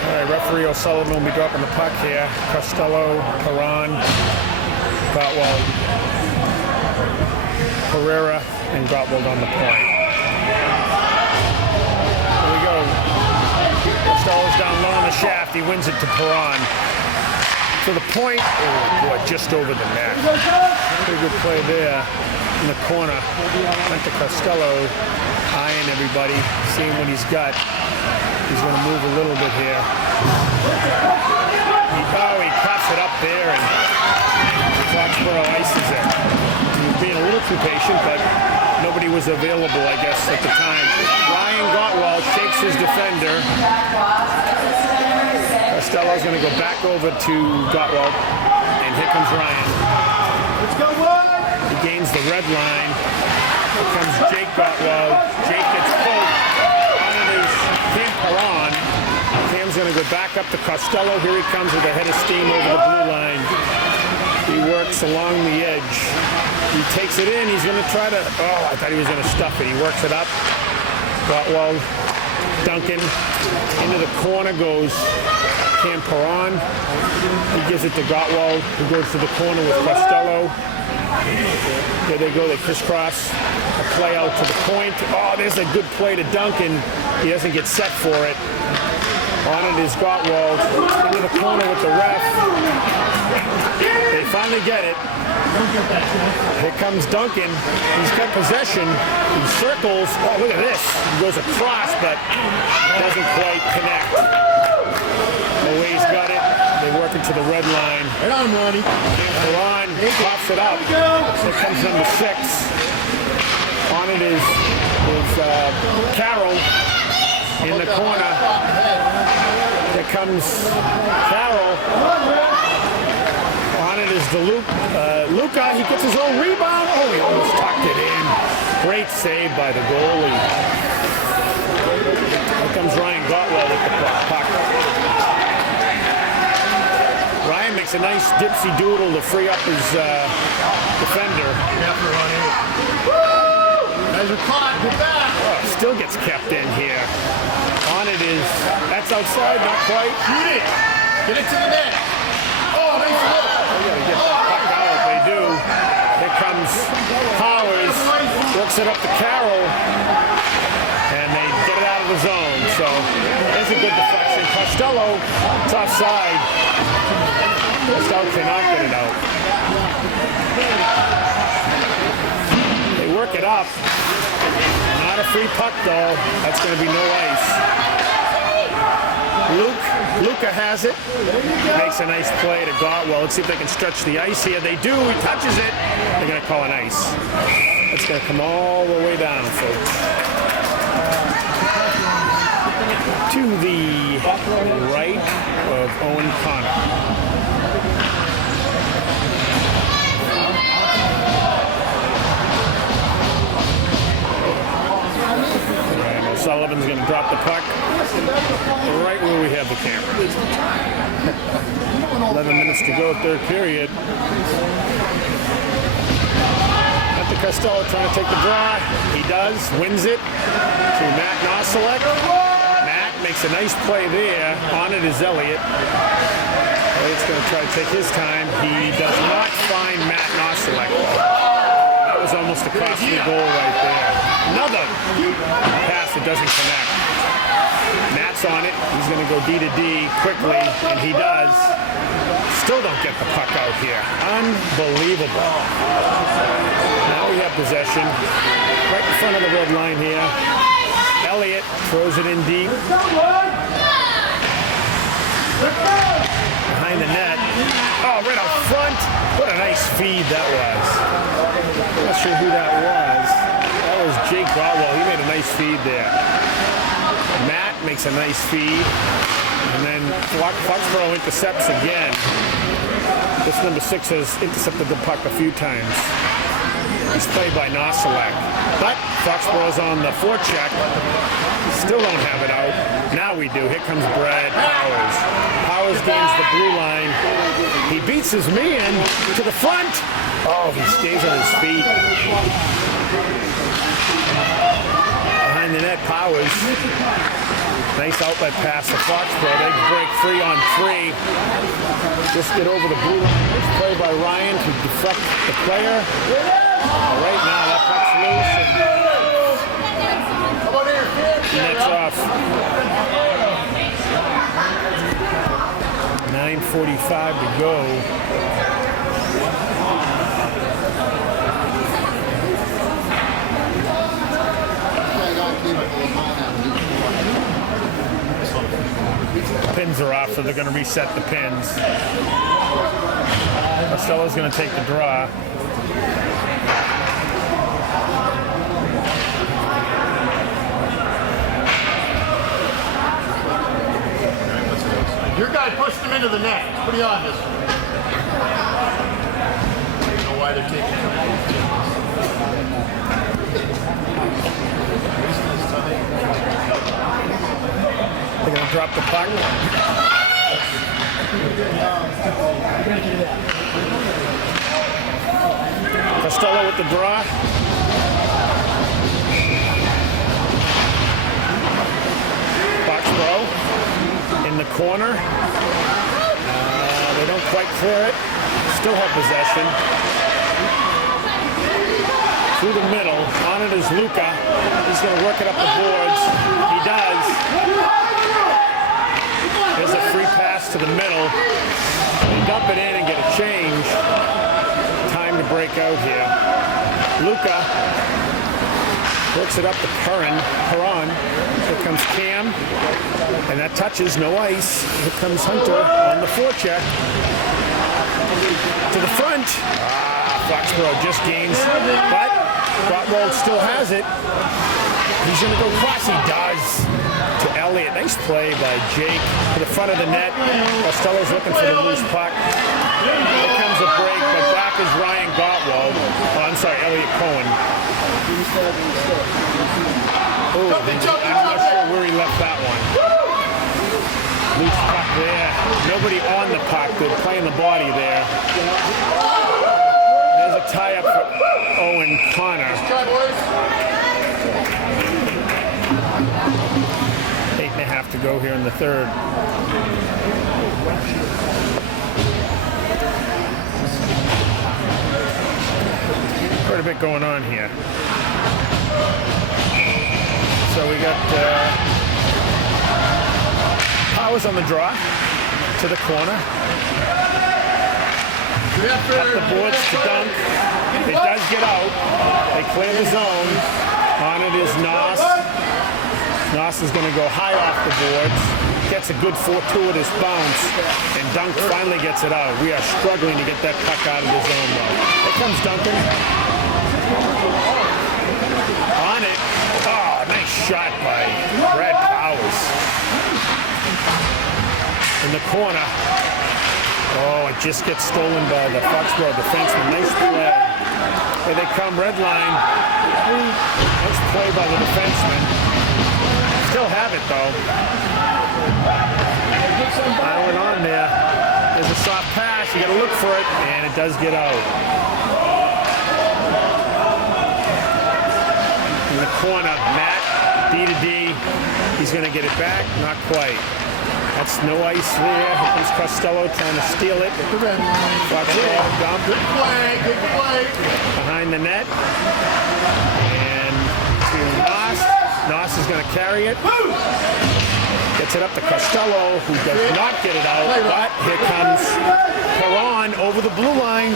All right, referee O'Sullivan will be dropping the puck here. Costello, Perron, Gottwald, Pereira, and Gottwald on the point. Here we go. Costello's down low in the shaft. He wins it to Perron. To the point. Oh, boy, just over the net. Pretty good play there in the corner. Went to Costello, eyeing everybody, seeing what he's got. He's going to move a little bit here. He cuts it up there, and Foxboro ices it. He was being a little too patient, but nobody was available, I guess, at the time. Ryan Gottwald shakes his defender. Costello's going to go back over to Gottwald, and here comes Ryan. Let's go, Ryan! He gains the red line. Here comes Jake Gottwald. Jake gets poked. On it is Cam Perron. Cam's going to go back up to Costello. Here he comes with a head of steam over the blue line. He works along the edge. He takes it in. He's going to try to... Oh, I thought he was going to stuff it. He works it up. Gottwald, Duncan. Into the corner goes Cam Perron. He gives it to Gottwald, who goes to the corner with Costello. There they go. They crisscross. A play out to the point. Oh, there's a good play to Duncan. He doesn't get set for it. On it is Gottwald. Into the corner with the ref. They finally get it. Here comes Duncan. He's got possession. He circles. Oh, look at this. He goes across, but doesn't quite connect. Away's got it. They work it to the red line. Right on, Ronnie. Perron pops it up. Here comes number 6. On it is Carroll in the corner. Here comes Carroll. On it is Luca. He gets his own rebound. Oh, he almost tucked it in. Great save by the goalie. Here comes Ryan Gottwald with the puck. Ryan makes a nice dipsy doodle to free up his defender. Guys are caught. Get back. Oh, still gets kept in here. On it is, that's outside, not quite. Shoot it. Get it to the net. Oh, nice look. They gotta get that puck out if they do. Here comes Powers, works it up to Carroll, and they get it out of the zone. So there's a good deflection. Costello, tough side. Costello cannot get it out. They work it up. Not a free puck though. That's going to be no ice. Luca has it. Makes a nice play to Gottwald. Let's see if they can stretch the ice here. They do. He touches it. They're going to call an ice. That's going to come all the way down, folks. To the right of Owen Connor. Sullivan's going to drop the puck right where we have the camera. 11 minutes to go, third period. At the Costello trying to take the draw. He does, wins it to Matt Nosilek. Matt makes a nice play there. On it is Elliott. Elliott's going to try to take his time. He does not find Matt Nosilek. That was almost a costly goal right there. Another pass that doesn't connect. Matt's on it. He's going to go D to D quickly, and he does. Still don't get the puck out here. Unbelievable. Now we have possession. Right in front of the red line here. Elliott throws it in deep. Behind the net. Oh, right out front. What a nice feed that was. I'm not sure who that was. That was Jake Gottwald. He made a nice feed there. Matt makes a nice feed. And then Foxboro intercepts again. This number 6 has intercepted the puck a few times. He's played by Nosilek. But Foxboro's on the forecheck. Still don't have it out. Now we do. Here comes Brad Powers. Powers gains the blue line. He beats his man to the front. Oh, he stays on his feet. Behind the net, Powers. Nice outlet pass to Foxboro. They break 3-on-3. Just get over the blue line. It's play by Ryan to deflect the player. Right now, that puck's loose. And that's off. 9:45 to go. Pins are off, so they're going to reset the pins. Costello's going to take the draw. Your guy pushed him into the net. It's pretty obvious. I don't know why they're taking him. They're going to drop the puck. Costello with the draw. Foxboro in the corner. They don't quite clear it. Still have possession. Through the middle. On it is Luca. He's going to work it up the boards. He does. There's a free pass to the middle. They dump it in and get a change. Time to break out here. Luca works it up to Perron. Here comes Cam. And that touches, no ice. Here comes Hunter on the forecheck. To the front. Foxboro just gains. But Gottwald still has it. He's going to go across. He does. To Elliott. Nice play by Jake. To the front of the net. Costello's looking for the loose puck. Here comes a break, but back is Ryan Gottwald. Oh, I'm sorry, Elliott Cohen. Oh, I'm not sure where he left that one. Loose puck there. Nobody on the puck. They're playing the body there. There's a tie-up for Owen Connor. 8.5 to go here in the third. Quite a bit going on here. So we got Powers on the draw to the corner. Up the boards to dunk. It does get out. They clear the zone. On it is Noss. Noss is going to go high off the boards. Gets a good fortuitous bounce. And Dunk finally gets it out. We are struggling to get that puck out of the zone, though. Here comes Duncan. On it. Oh, nice shot by Brad Powers. In the corner. Oh, it just gets stolen by the Foxboro defenseman. Nice play. Here they come, red line. Nice play by the defenseman. Still have it, though. I went on there. There's a soft pass. You got to look for it, and it does get out. In the corner, Matt, D to D. He's going to get it back. Not quite. That's no ice there. Here comes Costello trying to steal it. Foxboro dump. Good play. Behind the net. And to Noss. Noss is going to carry it. Gets it up to Costello, who does not get it out. But here comes Perron over the blue line.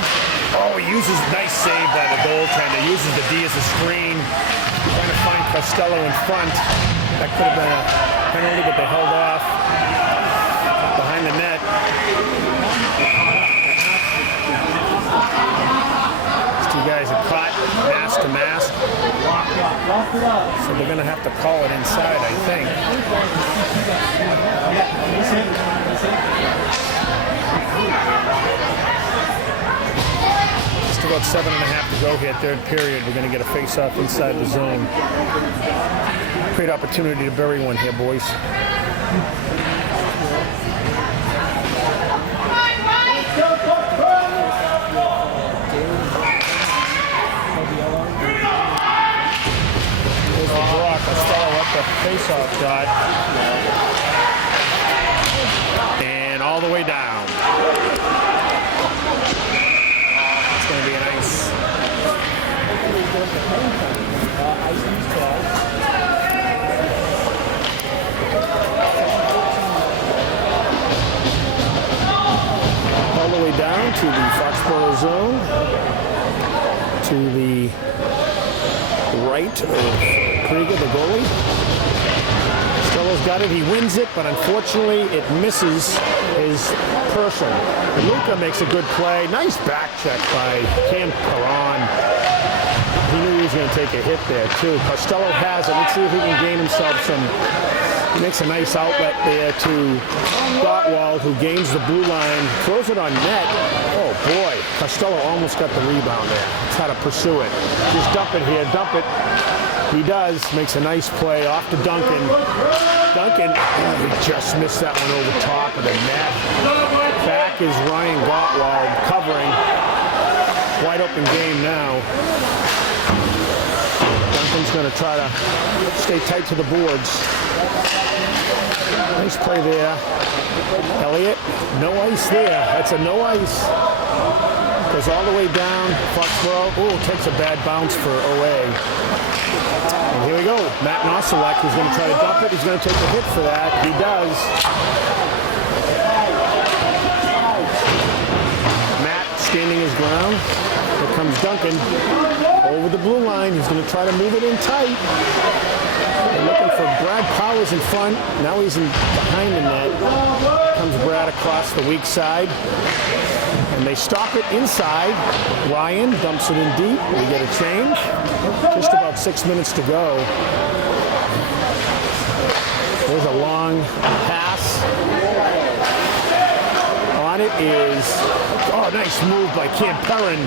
Oh, he uses nice save by the goaltender. Uses the D as a screen. Trying to find Costello in front. That could have been a penalty, but they held off. Behind the net. These two guys are caught mask to mask. So they're going to have to call it inside, I think. Just about 7.5 to go here, third period. We're going to get a face-off inside the zone. Great opportunity to bury one here, boys. There's the block. Costello up the face-off dot. And all the way down. It's going to be an ice. All the way down to the Foxboro zone, to the right of Krieger, the goalie. Costello's got it, he wins it, but unfortunately it misses his person. Luca makes a good play. Nice back check by Cam Perron. He knew he was going to take a hit there too. Costello has it. Let's see if he can gain himself some. He makes a nice outlet there to Gottwald, who gains the blue line, throws it on net. Oh boy, Costello almost got the rebound there. He's had to pursue it. Just dump it here, dump it. He does, makes a nice play off to Duncan. Duncan, oh, he just missed that one over top of the net. Back is Ryan Gottwald covering. Wide open game now. Duncan's going to try to stay tight to the boards. Nice play there. Elliott, no ice there. That's a no ice. Goes all the way down. Foxboro, oh, takes a bad bounce for OA. And here we go. Matt Noselek is going to try to dump it. He's going to take a hit for that. He does. Matt standing his ground. Here comes Duncan. Over the blue line. He's going to try to move it in tight. They're looking for Brad Powers in front. Now he's behind the net. Comes Brad across the weak side. And they stop it inside. Ryan dumps it in deep. We get a change. Just about 6 minutes to go. There's a long pass. On it is, oh, nice move by Cam Perron.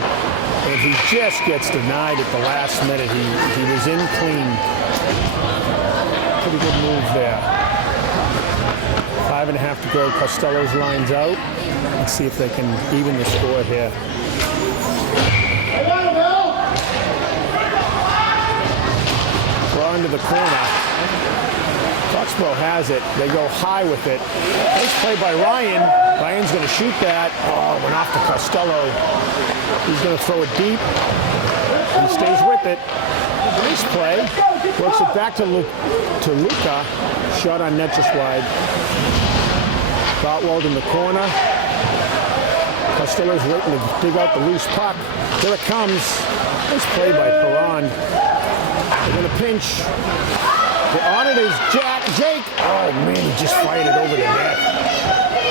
And he just gets denied at the last minute. He was in clean. Pretty good move there. 5.5 to go. Costello's lines out. Let's see if they can even the score here. Draw into the corner. Foxboro has it. They go high with it. Nice play by Ryan. Ryan's going to shoot that. Oh, went off to Costello. He's going to throw it deep. He stays with it. Nice play. Works it back to Luca. Shot on net just wide. Gottwald in the corner. Costello's waiting to dig out the loose puck. Here it comes. Nice play by Perron. They're going to pinch. On it is Jake. Oh man, he just fired it over the net.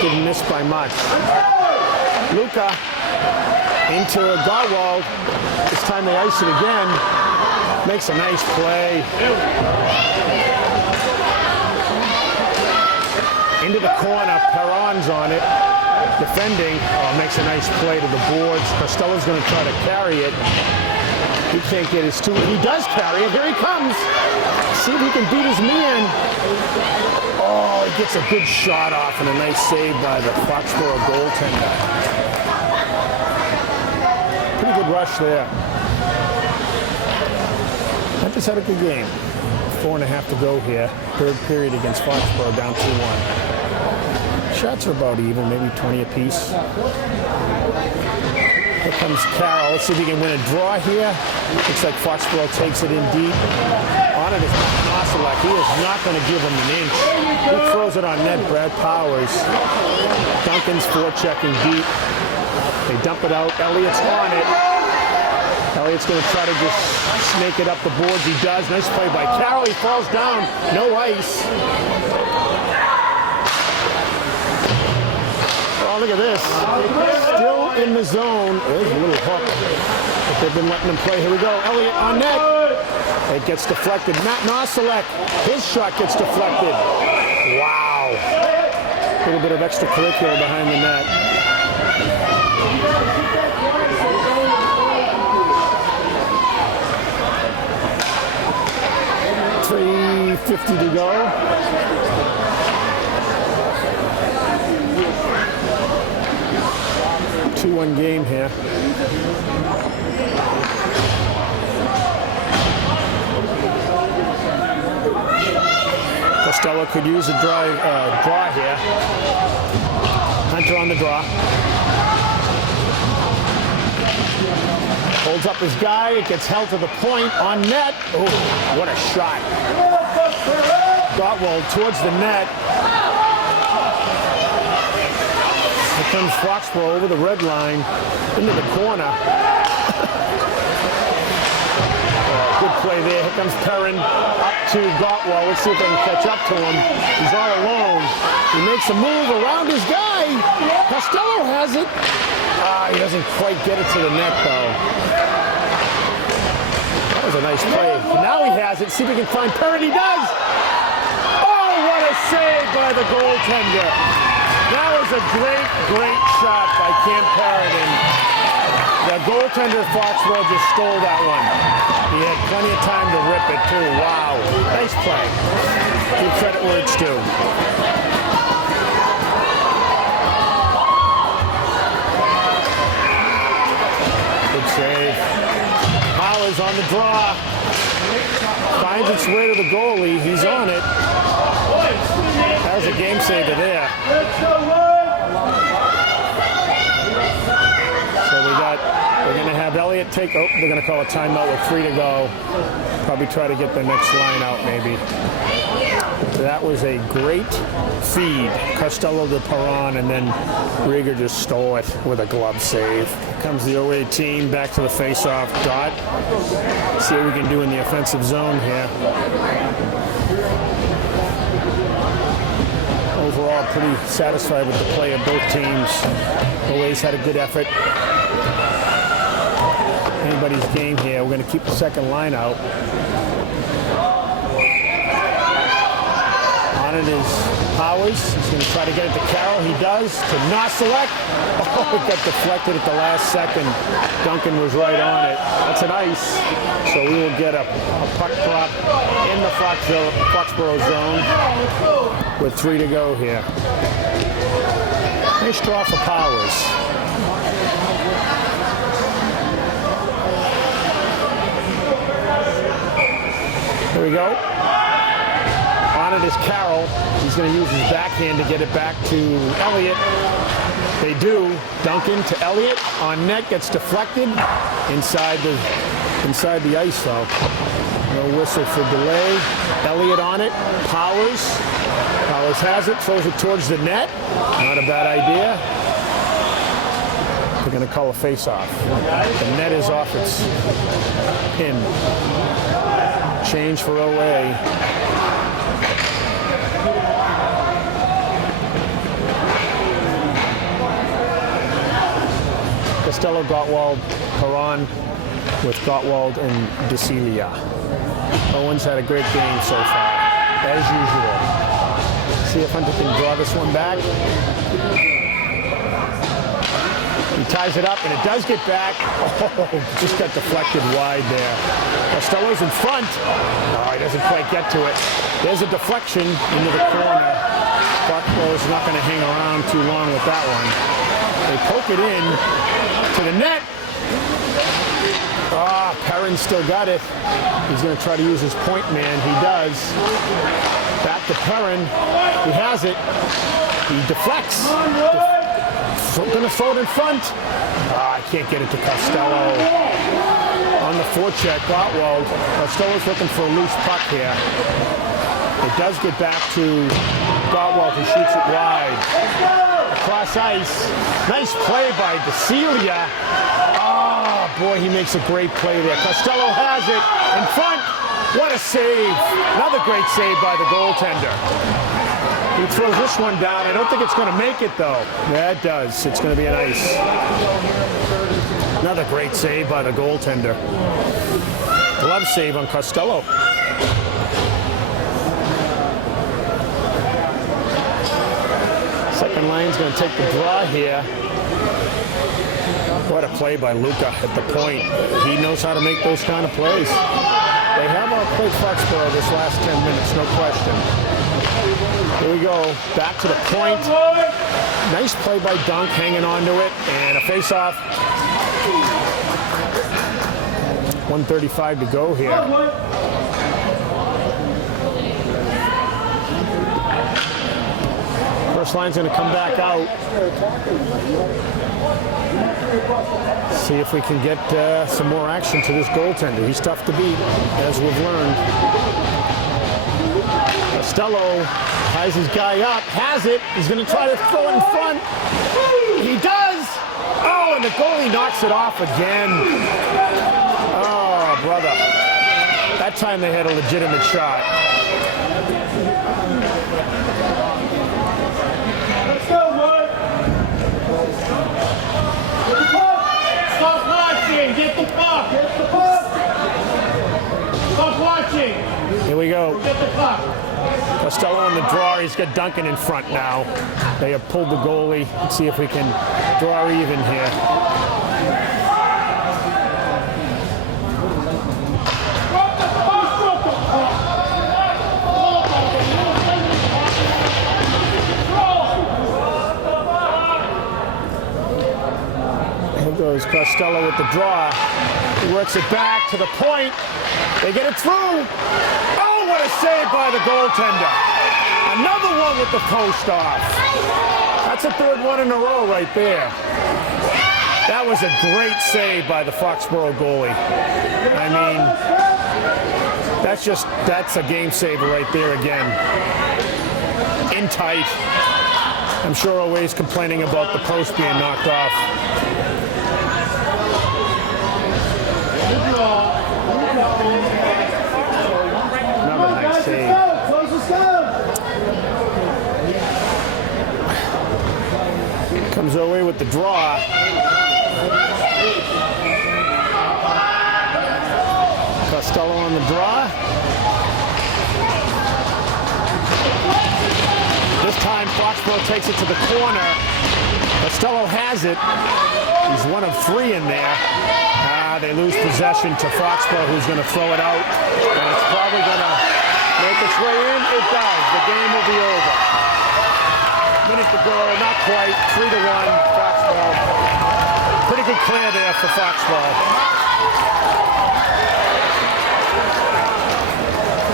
Didn't miss by much. Luca into Gottwald. This time they ice it again. Makes a nice play. Into the corner, Perron's on it. Defending, makes a nice play to the boards. Costello's going to try to carry it. He can't get his two. He does carry it. Here he comes. See if he can beat his man. Oh, he gets a good shot off and a nice save by the Foxboro goaltender. Pretty good rush there. I just had a good game. 4.5 to go here. Third period against Foxboro, down 2-1. Shots are about even, maybe 20 apiece. Here comes Carroll. Let's see if he can win a draw here. Looks like Foxboro takes it in deep. On it is Noselek. He is not going to give him an inch. He throws it on net, Brad Powers. Duncan's forechecking deep. They dump it out. Elliott's on it. Elliott's going to try to just snake it up the boards. He does. Nice play by Carroll. He falls down. No ice. Oh, look at this. Still in the zone. There's a little hook. But they've been letting him play. Here we go. Elliott on net. It gets deflected. Matt Noselek. His shot gets deflected. Wow. A little bit of extracurricular behind the net. 2:50 to go. Two-one game here. Costello could use a draw here. Hunter on the draw. Holds up his guy. It gets held to the point on net. Oh, what a shot. Gottwald towards the net. Here comes Foxboro over the red line into the corner. Good play there. Here comes Perrin up to Gottwald. Let's see if they can catch up to him. He's all alone. He makes a move around his guy. Costello has it. He doesn't quite get it to the net, though. That was a nice play. Now he has it. See if he can find Perrin. He does. Oh, what a save by the goaltender. That was a great, great shot by Cam Perrin. And the goaltender Foxboro just stole that one. He had plenty of time to rip it, too. Wow. Nice play. Give credit where it's due. Good save. Powers on the draw. Finds its way to the goalie. He's on it. That was a game saver there. We're going to have Elliott take, they're going to call a timeout with 3 to go. Probably try to get the next line out, maybe. That was a great feed. Costello to Perron, and then Rieger just stole it with a glove save. Here comes the OA team back to the face-off dot. See what we can do in the offensive zone here. Overall, pretty satisfied with the play of both teams. OA's had a good effort. Anybody's game here. We're going to keep the second line out. On it is Powers. He's going to try to get it to Carroll. He does. To Noselek. Oh, it got deflected at the last second. Duncan was right on it. That's an ice. So we will get a puck drop in the Foxboro zone with 3 to go here. Nice draw for Powers. Here we go. On it is Carroll. He's going to use his backhand to get it back to Elliott. They do. Duncan to Elliott. On net, gets deflected. Inside the ice, though. No whistle for delay. Elliott on it. Powers. Powers has it. Throws it towards the net. Not a bad idea. They're going to call a face-off. The net is off its pin. Change for OA. Costello, Gottwald, Perron with Gottwald and DeCelia. Owen's had a great game so far, as usual. See if Hunter can draw this one back. He ties it up, and it does get back. Oh, just got deflected wide there. Costello's in front. Oh, he doesn't quite get to it. There's a deflection into the corner. Foxboro's not going to hang around too long with that one. They poke it in to the net. Perrin still got it. He's going to try to use his point man. He does. Back to Perrin. He has it. He deflects. Going to throw it in front. I can't get it to Costello. On the forecheck, Gottwald. Costello's looking for a loose puck here. It does get back to Gottwald, who shoots it wide. Across ice. Nice play by DeCelia. Oh, boy, he makes a great play there. Costello has it in front. What a save. Another great save by the goaltender. He throws this one down. I don't think it's going to make it, though. Yeah, it does. It's going to be an ice. Another great save by the goaltender. Glove save on Costello. Second line's going to take the draw here. What a play by Luca at the point. He knows how to make those kind of plays. They have outplayed Foxboro this last 10 minutes, no question. Here we go, back to the point. Nice play by Dunk, hanging on to it, and a face-off. 1:35 to go here. First line's going to come back out. See if we can get some more action to this goaltender. He's tough to beat, as we've learned. Costello ties his guy up, has it. He's going to try to throw it in front. He does! Oh, and the goalie knocks it off again. Oh, brother. That time they had a legitimate shot. Let's go, boy. Stop watching. Get the puck. Get the puck. Stop watching. Here we go. Get the puck. Costello on the draw. He's got Duncan in front now. They have pulled the goalie. Let's see if we can draw even here. Here goes Costello with the draw. He works it back to the point. They get it through. Oh, what a save by the goaltender. Another one with the post off. That's a third one in a row right there. That was a great save by the Foxboro goalie. I mean, that's a game saver right there again. In tight. I'm sure always complaining about the post being knocked off. Another nice save. Comes away with the draw. Costello on the draw. This time Foxboro takes it to the corner. Costello has it. He's one of three in there. They lose possession to Foxboro, who's going to throw it out. And it's probably going to make its way in. It does. The game will be over. Minute to go, not quite. 3-1, Foxboro. Pretty good clear there for Foxboro.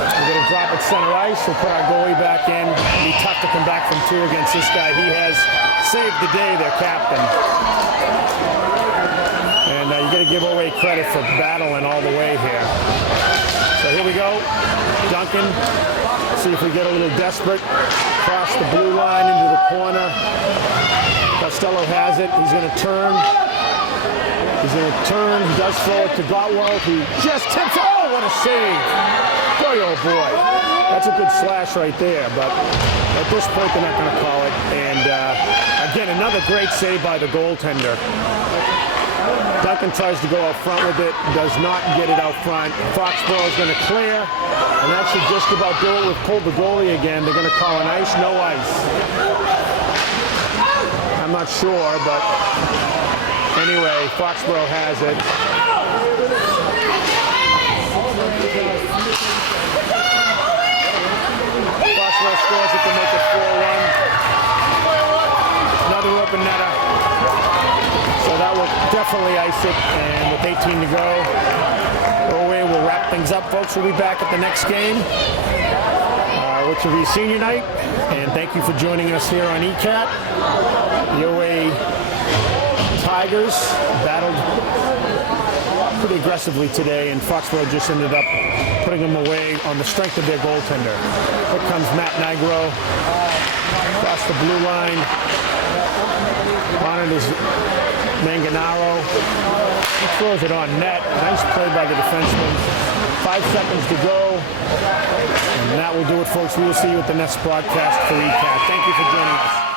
We're going to drop at center ice. We'll put our goalie back in. It'll be tough to come back from two against this guy. He has saved the day, their captain. And you got to give away credit for battling all the way here. So here we go. Duncan. See if we get a little desperate. Cross the blue line into the corner. Costello has it. He's going to turn. He's going to turn. He does throw it to Gottwald, who just tips. Oh, what a save. Boy, oh boy. That's a good slash right there. But at this point, they're not going to call it. And again, another great save by the goaltender. Duncan tries to go out front with it, does not get it out front. Foxboro is going to clear, and that should just about do it. We've pulled the goalie again. They're going to call an ice, no ice. I'm not sure, but anyway, Foxboro has it. Foxboro scores it to make it 4-1. Another open netter. So that will definitely ice it, and with 18 to go, away we'll wrap things up, folks. We'll be back at the next game, which will be senior night, and thank you for joining us here on ECAT. The OA Tigers battled pretty aggressively today, and Foxboro just ended up putting them away on the strength of their goaltender. Here comes Matt Nigro across the blue line. On it is Manganaro. He throws it on net. Nice play by the defenseman. 5 seconds to go. And that will do it, folks. We will see you at the next broadcast for ECAT. Thank you for joining us.